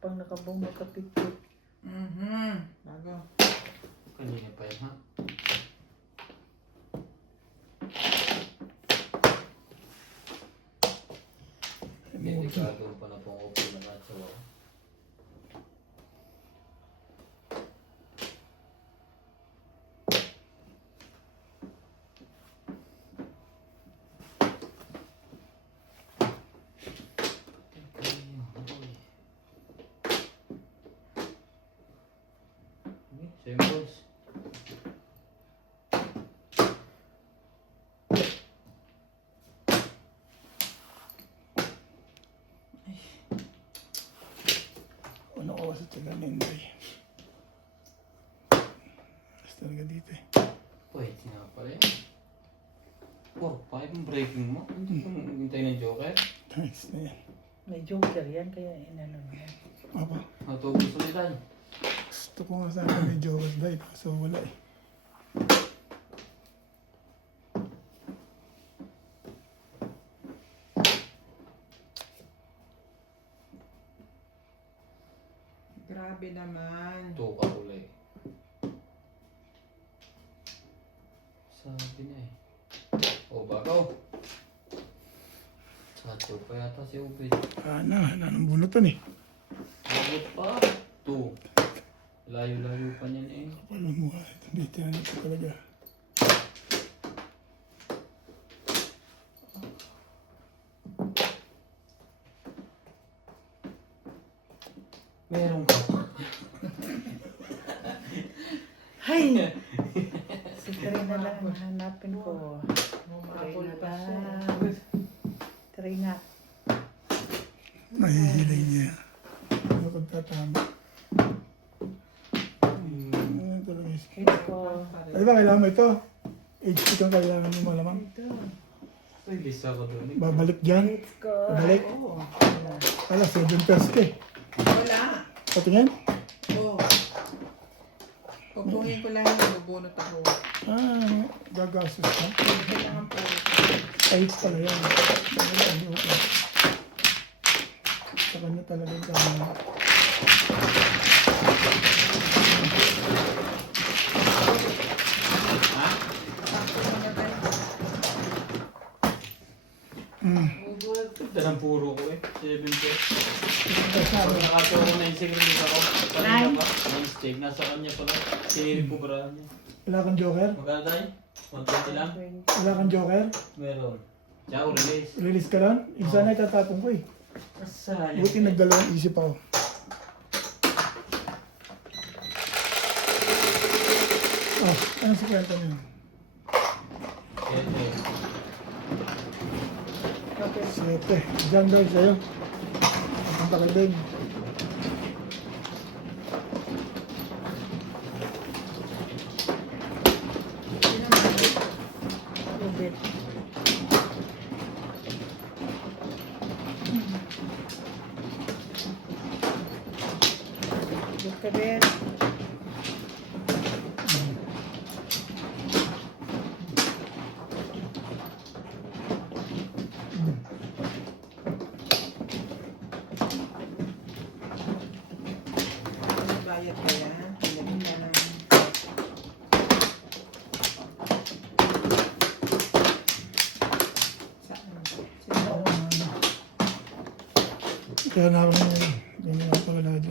pang nakabong makapikit. Bago. Kanina pa yun, ha? Delikado pa na pong open na matsawa. Symbols. Ano ko sa tiga Nenday. Basta talaga dito eh. Pwede nga pala yun. 4-5 ang breaking mo. Hindi ko hintay ng joker. Thanks na yan. May joker yan, kaya inano mo yan. Apa, Natubos ulit tayo. gusto ko nga sana may Jowas dahil kaso wala eh. Grabe naman. Tuka kulay. Sabi na eh. O bakaw. Sato pa yata si Ubed. Anong bunutan eh. Abot pa. 2. Layo-layo pa niyan eh. Walang mukha. Dito na ito talaga. Meron ka. Hay! Si Karina lang hanapin ko. Mumapol Karina pa siya. lang. Karina. Nahihiling niya. Ano pagtatama? Ano talaga is. Ito ko. Ay ba, kailangan mo ito? HP kang kailangan mo malamang. Ito. Release ako doon. Babalik dyan. Let's go. Babalik. Oo. Ala, 7 pesos ka eh. Wala. Patingin? Oo. Pagpungin ko lang yung bubunot ako. Gagastos ka. Kailangan po. Kahit pala yan. Okay. Sa kanya talaga yung kanya. Ito ng puro ko eh. 7 pesos. Kasi Pag nakatawa ko na yung secret ako. Kanina Nine. ba? Nine steak. Nasa kanya pala. Sinilip ko para niya. wala kang joker? Magkano tayo? 120 lang? Wala kang joker? Meron. Tsaka release. Release ka lang? Isa na itatapon ko eh. Sayang. Buti nagdalawang isip ako. Oh, anong si kwento niyo? Ete. 7. Diyan daw sa'yo. Papunta ka din. Ubit. Ubit ka din. Bayad ka yan. Hindi ka lang. Saan? Sino? Kaya na ako ngayon. Hindi na ako pala doon. 20.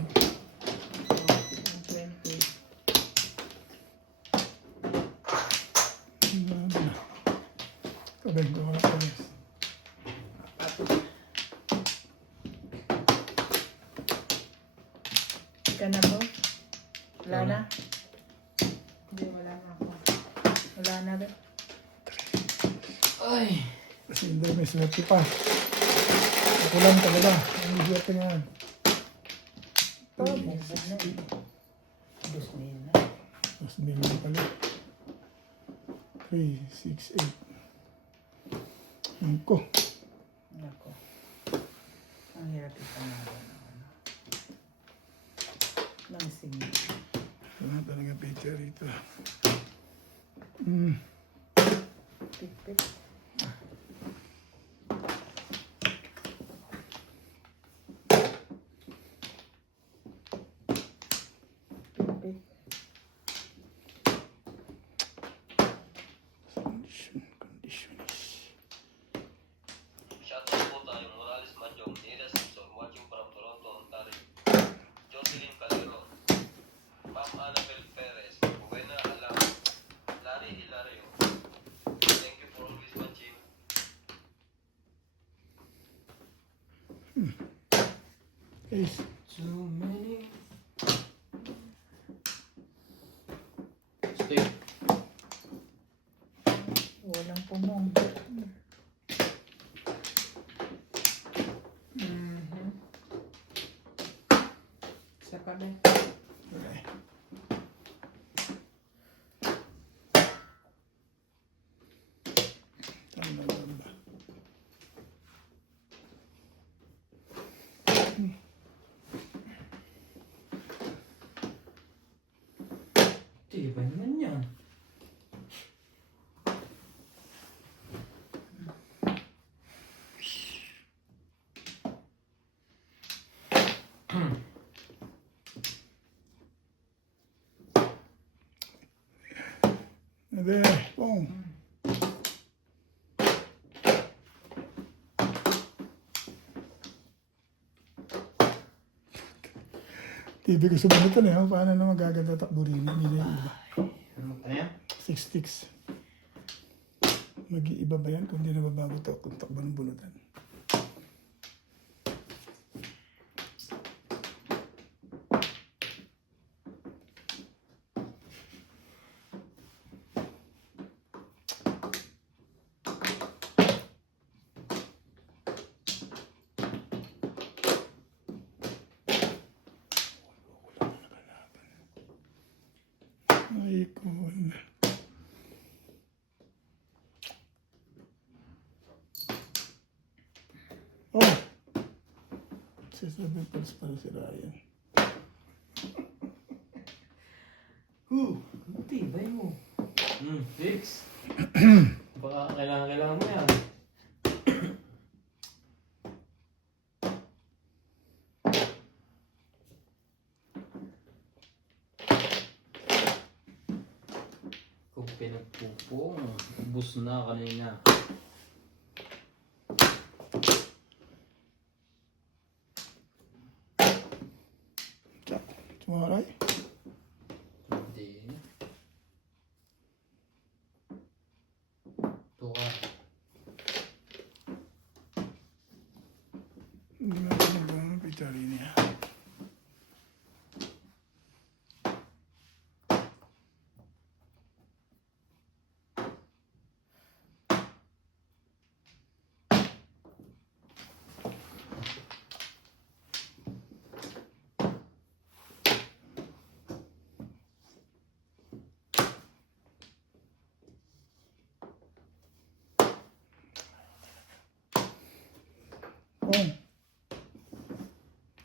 Kabeng ko mga pares. Ka na po? Wala na? Hindi, wala na ako. Wala na rin. Ay. Kasi hindi may swerte pa. Ako lang talaga. Ang swerte nga yan. Oh, bubo na eh. 2,000 na. Mas million pala. 3, 6, 8. Ang ko. Nako. Ang hirap ipanawa na ano. Nang singin. Wala talaga picture rito. Pit-pit. Pit-pit. Condition is... Shoutout po tayo Morales Majong, Nila Simpson, watching from Toronto, Ontario. Jocelyn Calero, Pam Annabel Perez, Buena Alam, Larry Hilario. Thank you for always watching. Ace. Too many. Steak. Walang pumong. Sa kabe. Okay. Tama ba ba? Tibay naman yan. Ede, boom. TV ko sumunod na eh. Paano na magaganda takbo rin? Hindi na yung iba. Ano yan? 6 sticks. Mag-iiba ba yan kung di na babago to kung takbo ng bunutan? Ay, cool. 7 pals pala si Ryan. Tibay mo. Fix. Baka kailangan mo yan. Kung pinagpupong, ubus na kanina. Tumaray? Hindi. Tuka. Hindi mo ito ng pitari niya. Oh.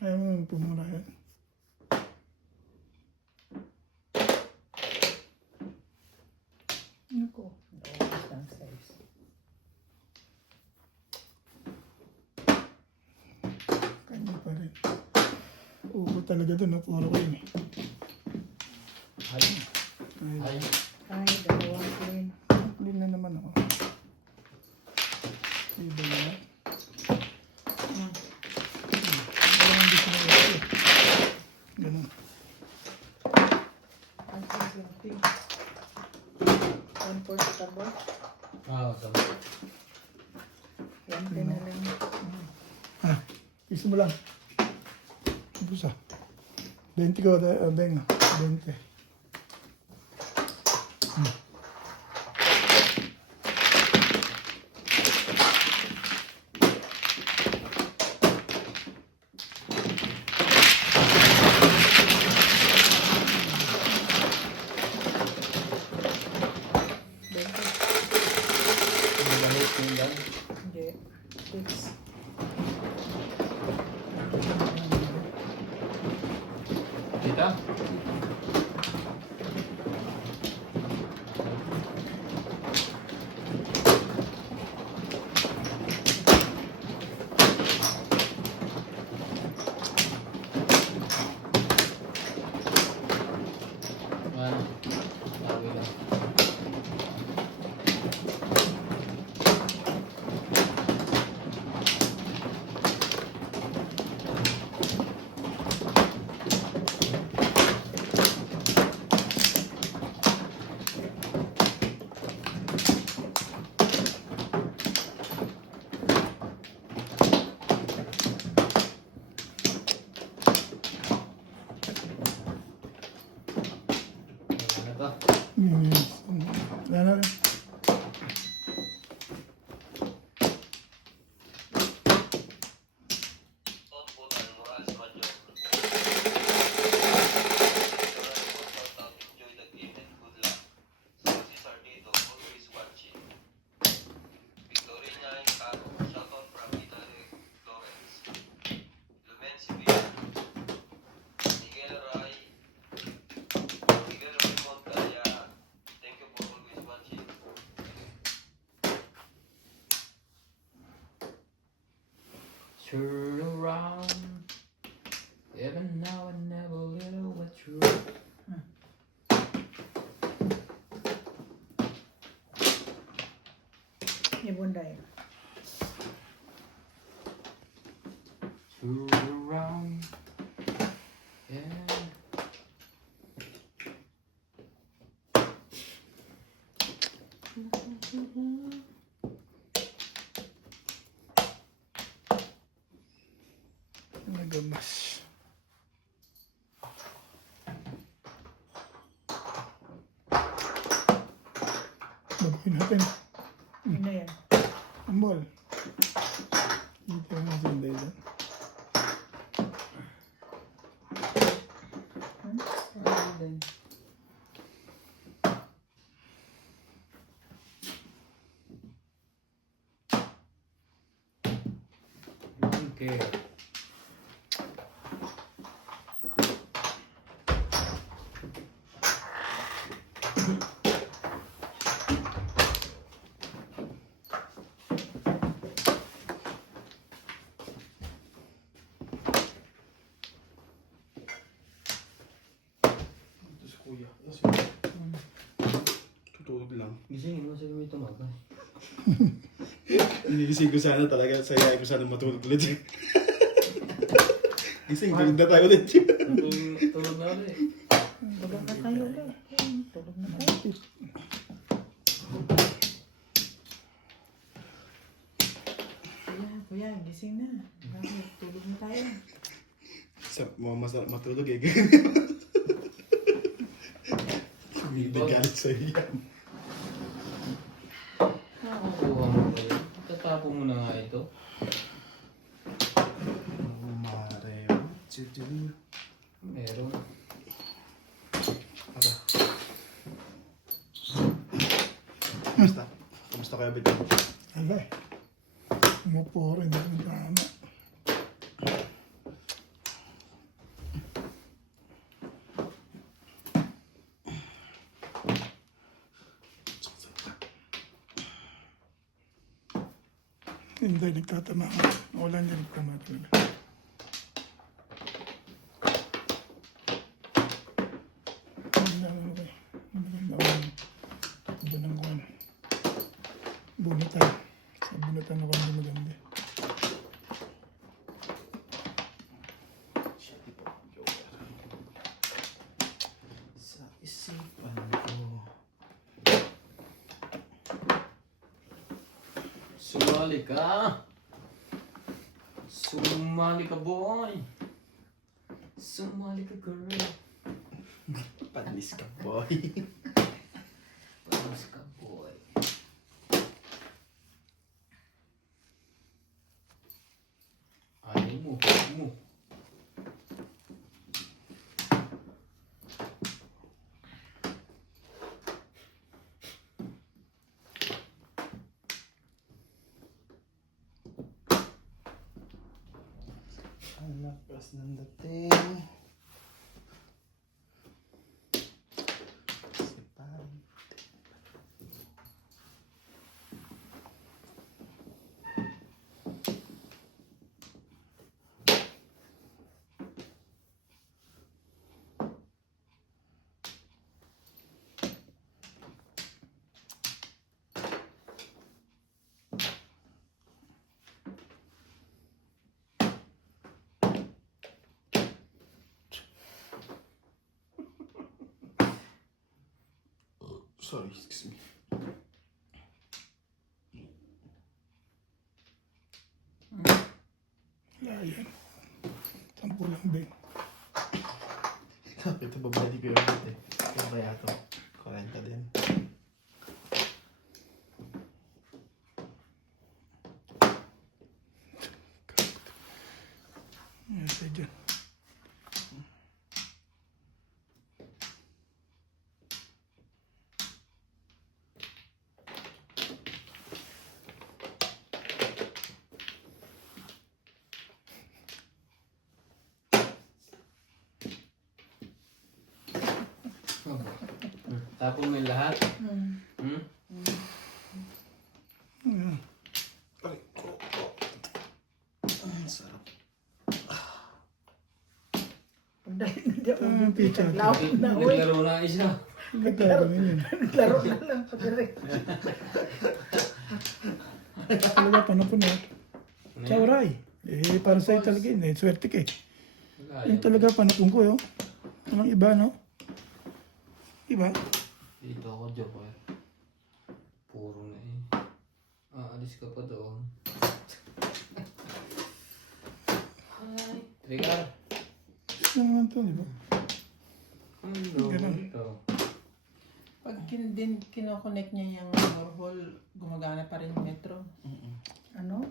Ayaw mo pumula yan. Naku, naubos ang size. Kanya pa rin. Upo talaga doon, no? Puro ko yun eh. Ay. Ay. Ay, dalawang clean. Clean na naman ako. Iba yan. Parang hindi siya nalaki. Ganun. Ang clean. Comfortable. Tama. Yan din na lang. Ah, piso mo lang. Busa. 20 ko, Beng. 20. Magalit mo yan. Hindi. Fix. Kita? Ano? Sabi lang. Ano to? Yes. Wala na rin. Total Morales Major. Enjoy the game and good luck. Success Ardito, always watching. Victorina and Caro, shoutout from Italy, Florence. Lumen Sibila, Miguel Raymond Gaya. Thank you for always watching. Turn around. Even now and never little what true. Ibunday. Turn around. Yeah. Nagamas. Babuhin natin. Ano yan? Ang ball. Dito yung masinday doon. Ano din? Okay. Gisingin mo, sabi mo tumaga. Inigising ko sana talaga, sayahin ko sana matulog ulit. Gising, tulog na tayo ulit. Tulog na ulit. Tulog na tayo ulit. Tulog na tayo. Kuya, gising na. Bakit? Tulog na tayo. Masarap matulog eh. Hindi galit sa'yo yan. Nakakuha mo ba yun? Tatapon mo na nga ito. Mare, what you do? Meron. Ata. Kamusta? Kamusta kayo, Bito? Ala eh. Umupo rin. Hindi ko tama. Hindi, nagtatama ka. Wala niya nagtama talaga. Bunang kuwan. Bunutan. Sa bunutan ako hindi maganda. Sa isipan ko. Sumali ka! Sumali ka, boy! Sumali ka, girl! Panis ka, boy. Panas ka, boy! Ayaw mo, huwag mo. Ang lakas ng dating. Sipan. Sorry, excuse me. Wala yan. 10 lang din. Ito babalik ko yung ulit eh. Ito kaya ito. 40 din. Yan siya dyan. Tapon mo yung lahat? Hmm. Hmm? Ayan. Ay, ang sarap. Pagdali na di ako Ah, pizza. Law na, uy. Naglaro na isa. Naglaro yun. Laro na lang. Pagdali. Talaga, panapon na. Sauray. Eh, para sa'yo talaga yun. Eh, swerte ka eh. Yung talaga, panapon ko yun. Walang iba, no? Iba? Dito ako, Joker. Puro na eh. Aalis ka pa doon. Hi. Trigger. Gusto naman to, di ba? Hello. Ganun. Ito. Pag kinoconnect niya yung Warhol, gumagana pa rin yung metro. Ano?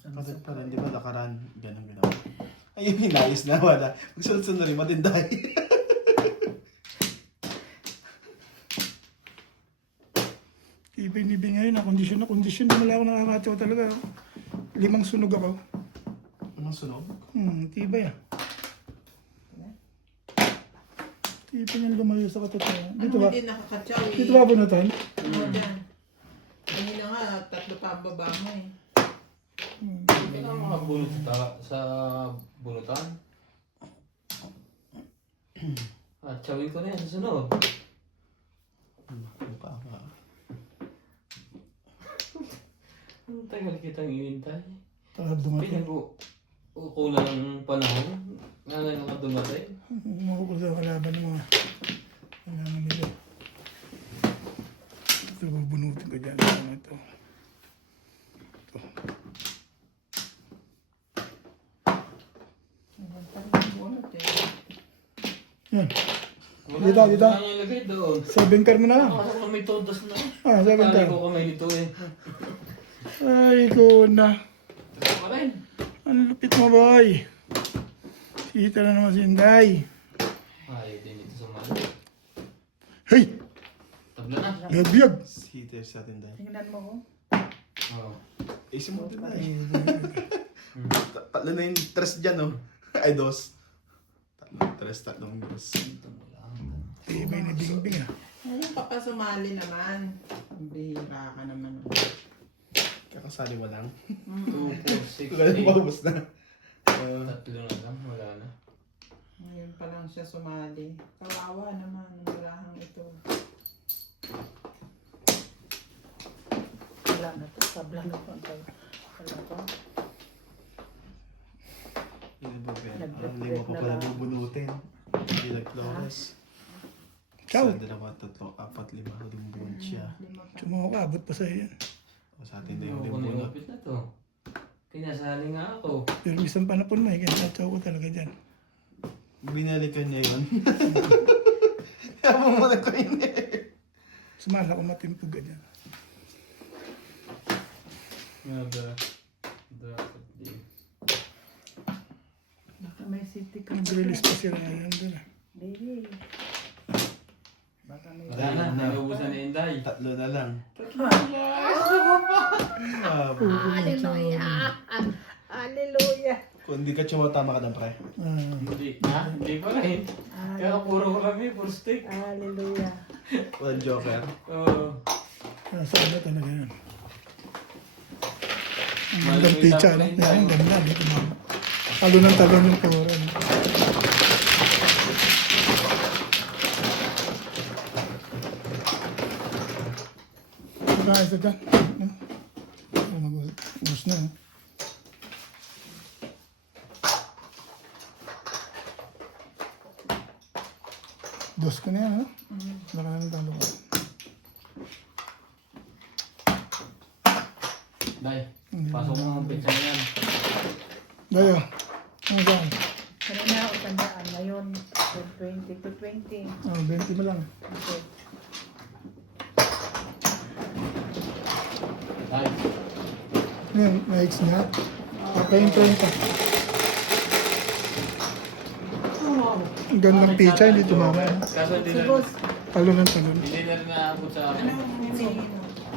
Kasi pa rin, di ba, lakaran, ganun. Ay, yung hinayos na, wala. Magsunod-sunod na rin, matinday. Ibig ngayon, na kondisyon. Wala ako nakakatsaw talaga. 5 sunog ako. Anong sunog? Tibay ah. Tibay niyang lumayo sa katotohanan. Dito ba? Hindi nakakatsaw eh. Dito ba bunutan? Oo, dyan. Kanina nga, 3 pa ang baba mo eh. Hindi ka makabunot sa bunutan. At chawin ko na yan sa sunod. Ang tagal kitang inintay. Para dumating. Pinag-ukulan ng panahon. Ngayon ka dumatay. Makukul sa kalaban ng mga kailangan nila. Ito, bubunutin ko dyan. Ito. Ang tanong bunot eh. Yan. Wala, Dito, dito. wala nang ilagay doon. 7 car mo na lang. Ako may todas na. Ah, 7 Kali car. ko kamay nito eh. Ay, ko na. Ito pa rin. Ang lupit mo, boy. Kita na naman si Inday. Ayaw din ito sumali. Hey! Tabla na. Biyag-biyag! Heater sa atin dahil. Tingnan mo ko. Oo. Easy mo din dahil. Tatlo na yung tres dyan, no? Ay, dos. Tatlong dos. Ito mo lang. Iba yung nabing-bing ah. Ngayon pa sumali naman. Ang bihira ka naman. Kakasali mo lang. 2, 4, 6, Wala na 8. maubos na. Tatlo na lang. Wala na. Ngayon pa lang siya sumali. Kawawa naman. Malahang ito. Wala na to. Sabla na to. Wala to. Hindi ba, Ben? Nag-break Ang lima pa na pala lang. bubunutin. Hindi nag-flores. Ciao. Isa, dalawa, tatlo, apat, lima. Huling buwan siya. Lima pa. Sumuha ka, abot pa sa'yo yan. O sa atin na yung Ako huling na yung bunot. upit na to. Pinasali nga ako. Pero isang panapon mo eh, kaya natsaw ko talaga dyan. Binalikan niya yun. Habang mo na ko yun eh. Sumala ko matimpog ka dyan. Dapat din. Baka may city ka. Nag-release pa sila ngayon doon ah. Baby. Baka may Wala na. Naubusan na Inday. Tatlo na lang. Hallelujah. Hallelujah. Kung hindi ka tama ka na, pre. Ah, Hindi. Ha? Hindi pa rin. Kaya puro kami. Puro steak. Hallelujah. Walang joker. Oo. saan na talaga yan. Ang Malamig gandang pizza, ako no? na yun, Yan, ang tayo. ganda. Dito na. Talo ng talo yung kura. No? Saka isa dyan. No? Mag-us na. No? Dos ka na yan, no? Wala ka na ng talo ko. Day. Pasok mo ang pizza na yan. Dayo. Ano saan? Kanina ako tandaan. Ngayon, 20 to 20. Oh, 20 mo lang. Okay. Day. Ngayon, next niya. Papayin-payin ka. Ang gandang pizza, hindi tumama. No? Kaso hindi Si na boss. Talo ng talo. hindi na rin naabot sa akin.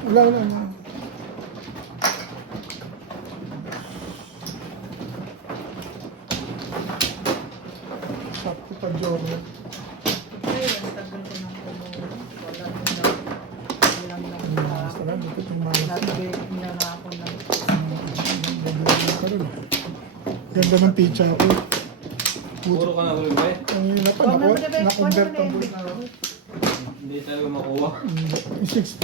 Wala, wala, wala. Sakto pa, Jordan. Okay, ang tagal ko nang pumunta. Wala nang walang Basta lang, dito itong malas. nag-break na nga ako ng Ganda ng pizza ko. Puro ka na ulit ba eh? Ang hirap pa, na-convertible na. Hindi talaga makuha. Yung 6,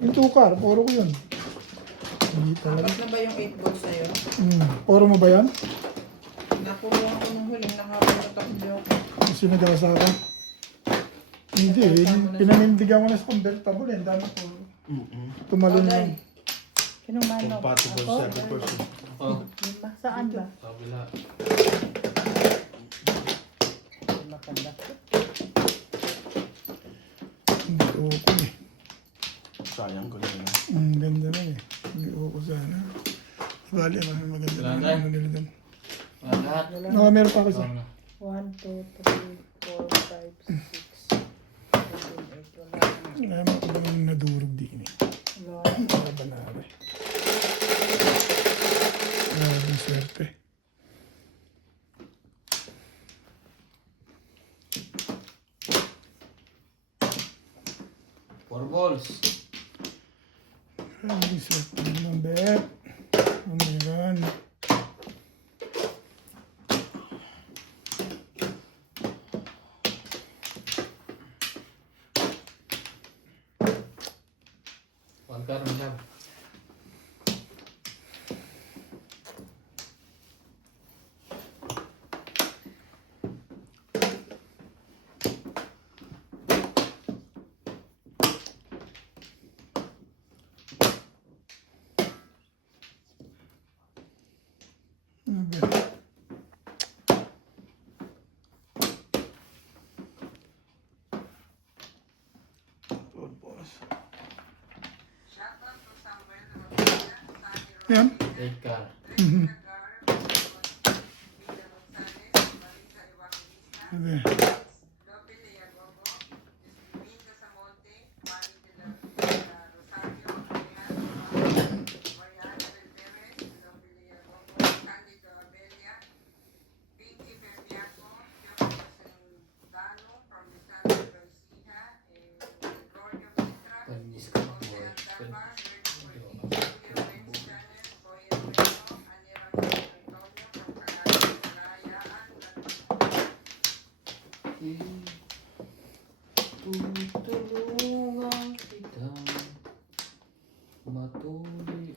yung 2 car, puro ko yun. Hindi talaga. Tapos na ba yung 8 balls sa'yo? Puro mo ba yan? Nakuha ko nung huling nakapulot ako joke. Sinagasa ka? Hindi, pinanindigan ko na sa convertible eh. Ang dami ko. Tumalon lang. Sinong manok? Compatible Ako? 7%. Oh, Lima. Saan ba? sa kabila. Lima pala. Hindi ko eh. Sayang ko lang. Ang ganda na eh. Hindi ko sana. Bali, maganda Wala na. na. Ano nila dun. Wala lahat. No, meron pa kasi. Ito na. 1, 2, 3, 4, 5, 6, 7, 8. Wala. Alam mo kung bang nadurog din eh. Wala. Para banari. Grabe swerte. Four balls. Grabe swerte ng bet. Oh my God. One car na lang. Yan. Take car. Mhm. Okay. Panis ka boy. Tutulungan kita matuloy.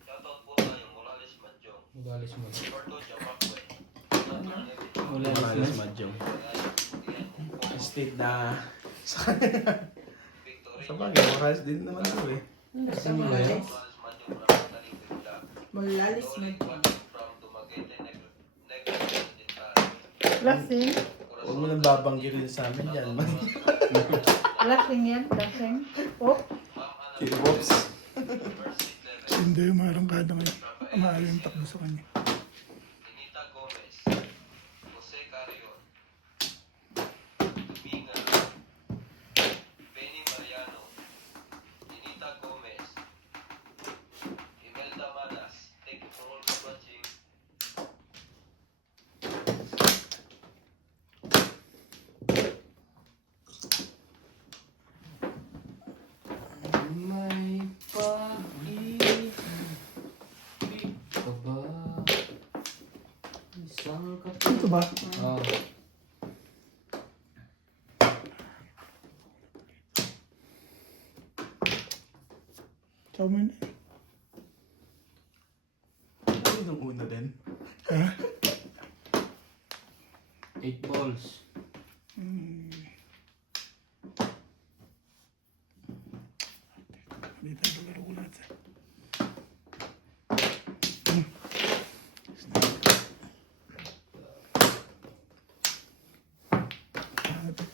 Shoutout po tayo, Morales Madjong. Magalis mo. Porto Jamakwe. Morales Madjong. State na sa Victory. sa bagay, Morales din naman ako eh. Basta Sino ba yan? Morales. Morales Madjong from Talibigla. Morales Rolling Madjong. Watch from Dumaguete, Negros Oriental. Lasing. Huwag mo nang babanggirin sa amin yan. Lasing yan. Lasing. Oh. Kibops. Hindi yung marangkada ngayon. Maaari yung takbo sa kanya. Anita Gomez, Jose Carrion, Dominga, Benny Mariano, Anita Gomez, Imelda Manas. Thank you for all for watching. May pag-ibig ka ba? Isang Ito ba? Ah. Chow mein. Ano yung una din? Ha? 8 balls. Dito ang laro ko lahat.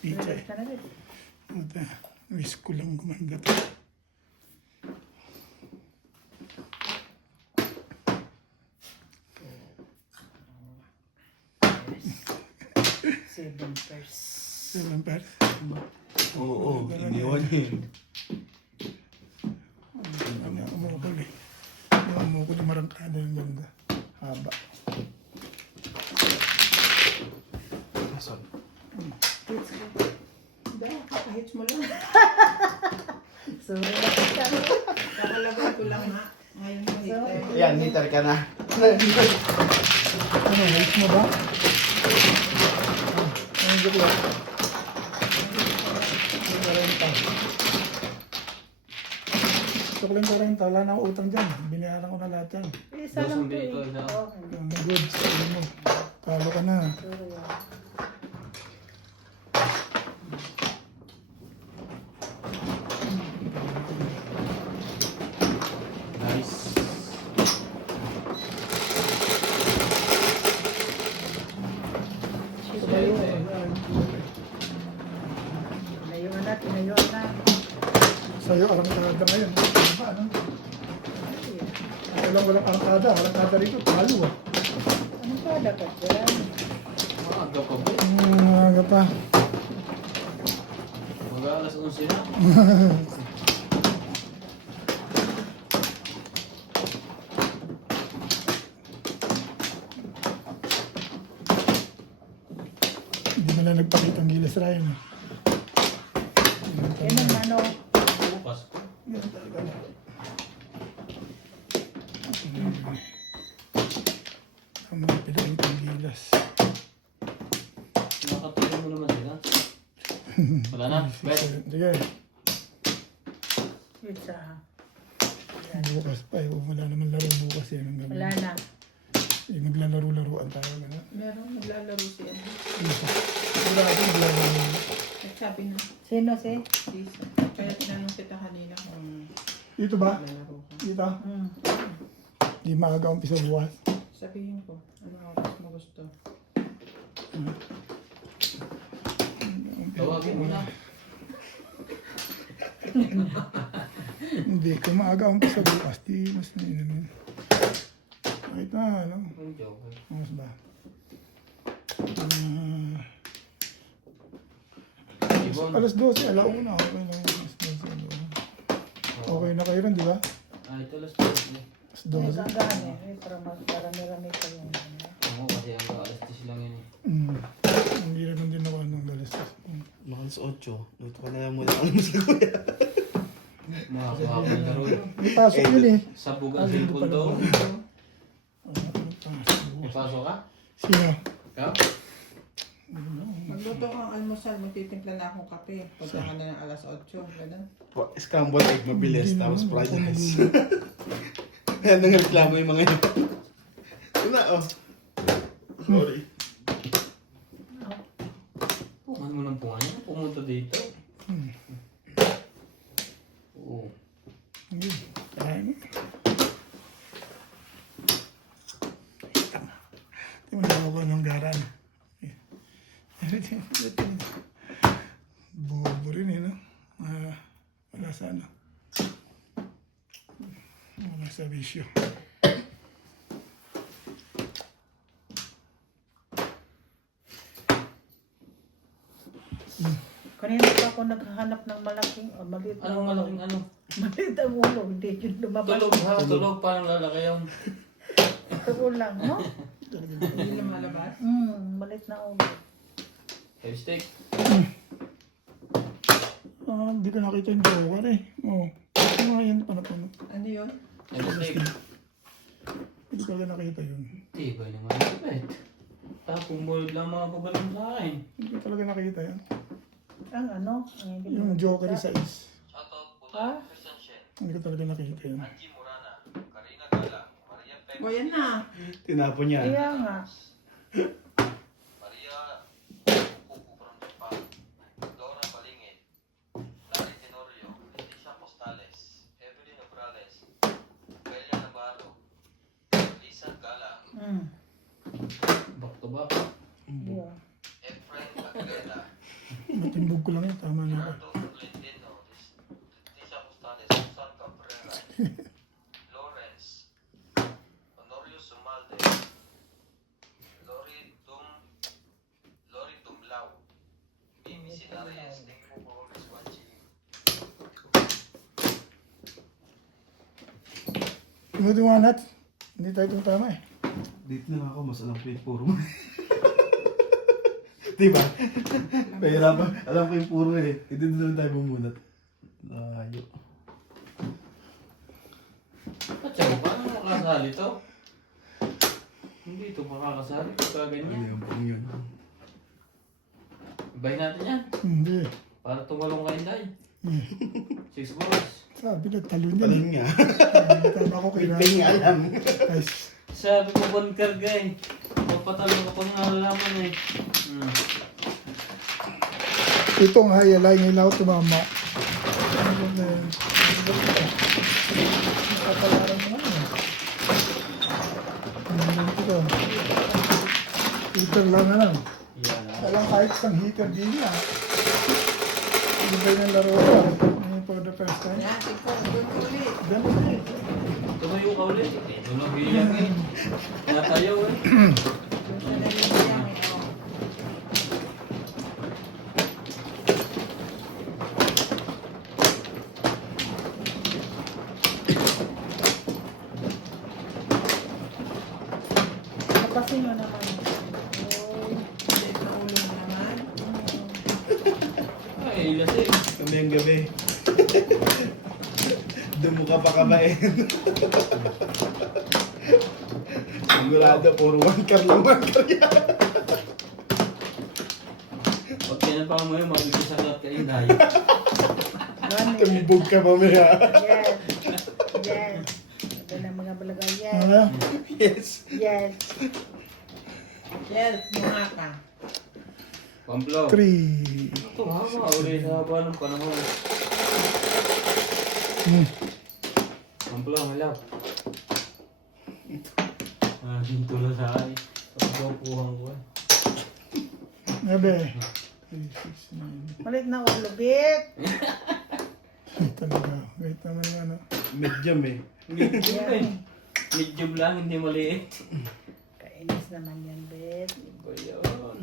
Pizza eh. Ka na rin. Puta, wish ko lang gumanda to. Seven pairs. Seven pairs. Oo, iniwan yun. Ano, umukol eh. Yung umukol yung marangkada yung ganda. Haba. Asan? Dahil kakahits mo lang. Sorry na kita. Kakalagay ko lang ha. Ngayon mo hitter. Ayan, hitter ka na. Ano, wait mo ba? Ano joke lang? 40. Joke lang 40. Wala na akong utang dyan. Binayaran ko na lahat yan. Isa lang to Dito, eh. isa. Oh, Goods. Ano mo? Talo ka na. sorry ah. Nice. Tinayuan na, tinayuan na. Sa'yo, arangkada ngayon. Ano ba, ano? Walang arangkada. Arangkada rito. Talo ah. Anong kada ka dyan? Maaga pa ba? Aga pa. Mag-aalas 11 na. Hindi mo na nagpakita ang gilas Ryan. Yan ang ano. Bukas. Ganun talaga. Ang mga pinakita ang gilas. Nakatulong mo naman sila. Wala na. Bet. Sige, Pizza. bukas pa eh. Wala naman laro bukas eh. Hanggang Wala na. eh, maglalaro-laruan tayo. Ano? Meron naglalaro siya. Wala din maglalaro. Nagsabi na. Sino si? Lisa. Kaya tinanong kita kanina kung Dito ba? naglalaro ka. Dito? Hmm. Di maaga umpisa bukas. Sabihin ko, ano oras mo gusto? Hindi, kung maaga ang sa bukas, di mas nainin. Kahit na, ano, Ang joke. mas ba? Ibon. Alas 12, alauna, okay lang. Alas 12, alauna. Okay na kayo rin, di ba? Ah, ito alas 12. Alas May 12. gagana eh, para mas marami-rami pa yung ano. Oo, kasi hanggang alas 10 lang yun eh. Hindi naman din ako nung alas 12. Mga alas 8. Luto ko na lang muna ang sa kuya. Mga kahapon na rin. May pasok yun eh. Sabog ang cellphone daw. May pasok. May pasok ka? Sino? Ikaw? Magluto kang almusal, magtitimpla na akong kape. Pagka ka na ng alas 8, gano'n. Scrambled egg, mabilis. Hindi Tapos naman, fried ako rice. nagluluto. Kaya nang reklamo yung mga yun. Ito na, oh. Sorry. Pungan mo ng pungan niya. Pumunta dito. Oo. Hindi. Kaya mo. Tama. Ito mo nakakuha ng garan. Bobo rin eh, no? Wala sa ano. Wala sa bisyo. Kanina pa ako naghahanap ng malaking, maliit na Anong malaking ano? Maliit ang ulo, hindi yun lumabas. Tulog ha, tulog. Paano lalaki yun? Ito lang, no? Hindi na malabas. Maliit na ulo. Heavy steak. Hindi ko nakita yung joker eh. Oo. Ano nga yun, panapuno. Ano yun? Heavy steak. Hindi ko lang nakita yun. Tibay naman ito, bet. Tapong boiled lang mga pabalang sa akin. Hindi ko talaga nakita yan. Ang ano? Ang hindi Yung mo joker nakita. sa is. Shoutout po Ha? tayo Christian Shen, Hindi ko talaga nakita yun. Angie Morana, Karina Gala, Maria Pep, O yan na. Tinapon niya. Kaya nga. Maria Cucu from Japan, Laura Balingit, Larry Tenorio, Leticia Postales, Evelyn Obrales, Belia Navarro, Lisa Gala, Back to back. Yeah. Efrain Cagrera, Matimbog ko lang yun. Tama na ako. Gerardo Tolentino, Leticia Postales, Susan Cabrera, Lawrence, Honorio Sumalde, Lori Dumlao, Mimi Sinares, thank you for always watching. Tumutumanat. Hindi tayo tumutama eh. Dito na ako, mas alam ko yung puro. Diba? Pahira pa. Alam ko yung puro eh. Hindi na tayo bumunat. Layo. Patsyaw, paano makakasali to? Hindi ito makakasali. Pagka Ano ganyan. yung pang yun? Ibahin natin yan. Hindi. Para tumalong ka Inday. 6 balls. Sabi na talo niya. Paling nga. Tama ko kay Hindi nga alam. Nice. Sabi ko bunker guy. Magpatalo ka pang nalalaman eh. Itong hayalay ngayon ako tumama. Nakapalaran mo naman eh. Ito. Heater lang na lang. Yan. Walang kahit isang heater din na. Hindi ba yung laro ka? Ngayon for the first time. Yan, ikaw, doon ulit. Ganun eh. Tumayo ka ulit. Ito na biyak eh. Natayo eh. Doon sa naliliyang eh. Oh. Lapasin mo naman. Oh. Maliit na ulo mo naman. Ay, lasing. Kamayang gabi. Dumukha pa kabain. Sigurado, puro one car lang yan. Pag kinapa mo yun, mabibisagat ka Inday. Tumubog ka mamaya. Yes. Yes. Ito na mga balaga. Yes. Ano? Yes. Yes. Yes, mukha ka. Pamplo. 3. Ito haba. Uli sa haba ng panahon. Pamplo, malaw. Hinto na sa akin. Pagkapuhan ko eh. 9. 3, 6, 9. Malit na ulo, bit. Talaga. Wait naman yung ano. Medium eh. Medium eh. Medium lang, hindi maliit. Kainis naman yan, bit. Ba yun?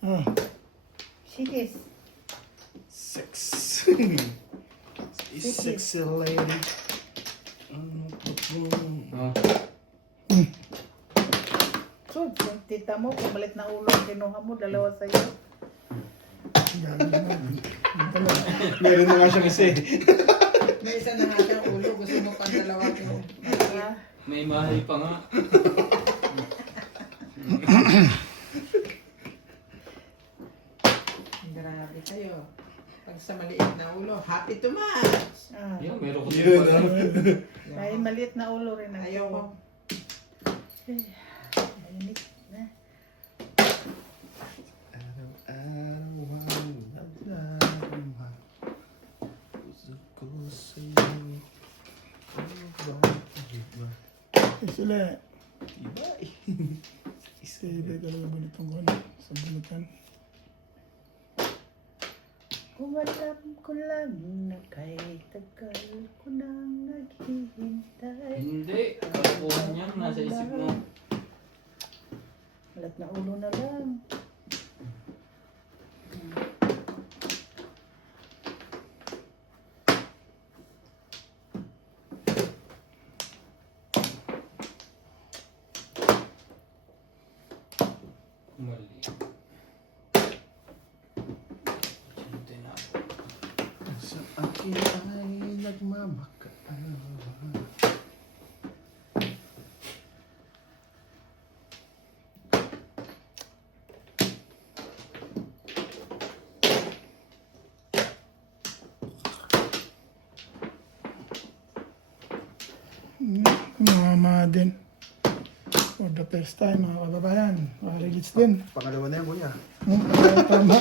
Ah, Sige. 6. Sexy lady. Oh. So, yung tita mo, kung malit na ulo ang kinuha mo, dalawa sa'yo. gagawin natin. Yung talaga. Meron na nga siya kasi. May isa na nga siyang ulo. Gusto mo pang dalawa yung Ah, May mahal pa nga. grabe kayo. Pag sa maliit na ulo, happy too much. Yan, meron ko Yun, din ah. pala. May maliit na ulo rin ako. Ayaw ko. Mainit na. Eh, sila. Isa-iba talaga bunitong ko na. Sa bunutan. Kung alam ko lang na kay tagal ko nang naghihintay. Hindi, kalokohan yan. Nasa isip mo. Malit na ulo na lang. Mali. Siyempre na. Sa akin ay nagmamakaawa. Mama din. For the first time, mga kababayan. Mga relits din. Pangalawa na yan, kuya. Tama.